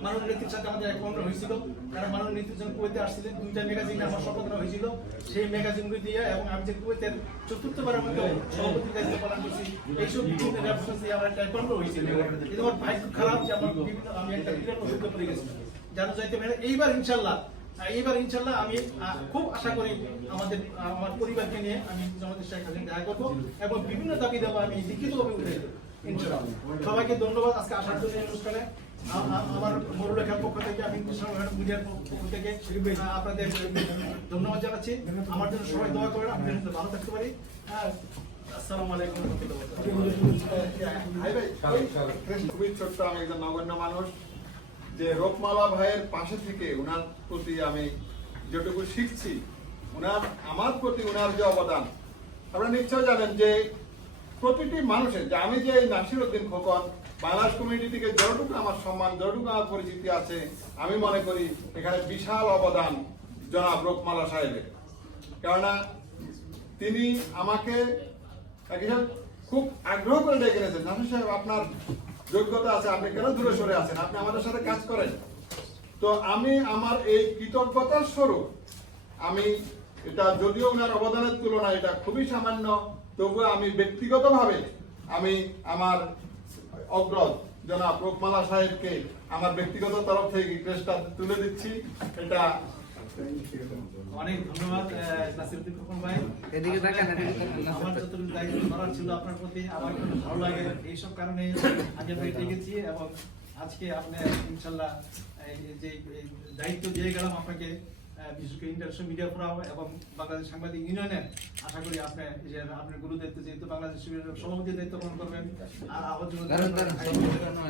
মাননীয় নেত্রীর সাথে আমাদের এক কর্ম হয়েছিল, কারণ মাননীয় নেত্রীর জন্য কুয়েতে আসছিলেন, 2টা ম্যাগাজিনে আমার শপথ নেওয়া হয়েছিল, সেই ম্যাগাজিনগুলি দিয়ে এবং আমি যে কুয়েতের 4র্থবারের মধ্যে সভাপতির দায়িত্ব পালন করছি, এইসব বিভিন্ন রেফারেন্স দিয়ে আমার একটা কর্ম হয়েছিল। কিন্তু আমার ভাগ্য খারাপ যে আমার আমি একটা ক্রীড়া প্রসঙ্গে পড়ে গেছি, জানো যাইতে পারে। এইবার ইনশাল্লাহ আমি খুব আশা করি আমার পরিবারকে নিয়ে আমি আমাদের সাথে দেখা করবো এবং বিভিন্ন দাবি দেবো আমি লিখিতভাবে উঠে ইনশাল্লাহ। সবাইকে ধন্যবাদ আজকে আসার জন্য এই অনুষ্ঠানে। আমার মরুলেখার পক্ষ থেকে, আমি মিডিয়ার পক্ষ থেকে আপনাদের ধন্যবাদ জানাচ্ছি। আমার জন্য সবাই দোয়া করেন, আমি যেন ভালো থাকতে পারি। আসসালামু আলাইকুম। খুবই ছোট্ট, আমি একজন নগণ্য মানুষ, যে রোকমালা ভাইয়ের পাশে থেকে ওনার প্রতি আমি যেটুকু শিখছি, আমার প্রতি ওনার যে অবদান, আপনারা নিশ্চয় জানেন যে প্রতিটি মানুষের, যে আমি যে নাসিরউদ্দিন খোকন বাংলাদেশ কমিউনিটি থেকে যতটুকু আমার সম্মান, যতটুকু আমার পরিচিতি আছে, আমি মনে করি এখানে বিশাল অবদান জনাব রোকমালা সাহেবের। কেননা তিনি আমাকে খুব আগ্রহ করে ডেকে নিয়েছেন, নাসির সাহেব আপনার যোগ্যতা আছে, আপনি কেন দূরে সরে আছেন, আপনি আমাদের সাথে কাজ করেন। তো আমি আমার এই কৃতজ্ঞতার স্বরূপ, আমি এটা যদিও ওনার অবদানের তুলনায় এটা খুবই সামান্য, তবুও আমি ব্যক্তিগতভাবে আমি আমার অগ্রজ জনাব রোকমালা সাহেবকে আমার ব্যক্তিগত তরফ থেকে ক্রেস্টটা তুলে দিচ্ছি। এটা অনেক ধন্যবাদ নাসিরউদ্দিন খোকন ভাই। এদিকে তাকান, আমার যতটুকু দায়িত্ব করার ছিল আপনার প্রতি, আমার খুব ভালো লাগে, এইসব কারণে আগে আমি ডেকেছি এবং আজকে আপনি ইনশাল্লাহ যে দায়িত্ব দিয়ে গেলাম আপনাকে, বিশেষ করে ইন্টারন্যাশনাল মিডিয়া ফোরাম এবং বাংলাদেশ সাংবাদিক ইউনিয়নের, আশা করি আপনি যে আপনার গুরু দায়িত্ব, যেহেতু বাংলাদেশ সভাপতির দায়িত্ব পালন করবেন আর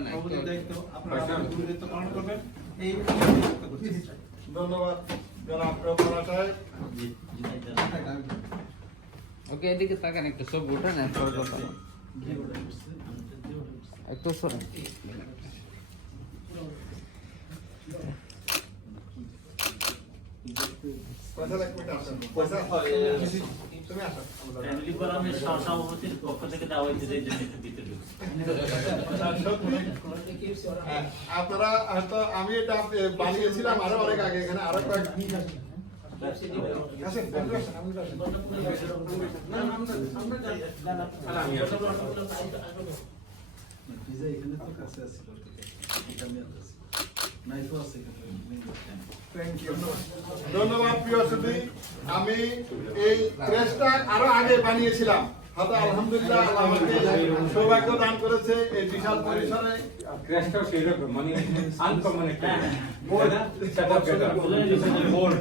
সভাপতির দায়িত্ব আপনার গুরু দায়িত্ব পালন করবেন, এই ধন্যবাদ জনাব রোকমালা সাহেব। ওকে এদিকে তাকান, একটু সব উঠেন, একটু সরেন। সভাপতির পক্ষ থেকে দেওয়া হয়েছে যে জন্য একটু ভিতরে আপনারা হয়তো, আমি এটা বানিয়েছিলাম আরো অনেক আগে, এখানে আরো কয়েক এখানে তো কাছে আছে। Nice was secretary. ধন্যবাদ প্রিয় সুধী। আমি এই প্রেসটা আরো আগে বানিয়েছিলাম, হয়তো আলহামদুলিল্লাহ আল্লাহ আমাকে সৌভাগ্য দান করেছে এই বিশাল পরিসরে ক্র্যাশটাও সেই রকম মানে আনকমন একটা হ্যাঁ। বোর্ড সেটআপ বলে দিয়েছে যে বোর্ড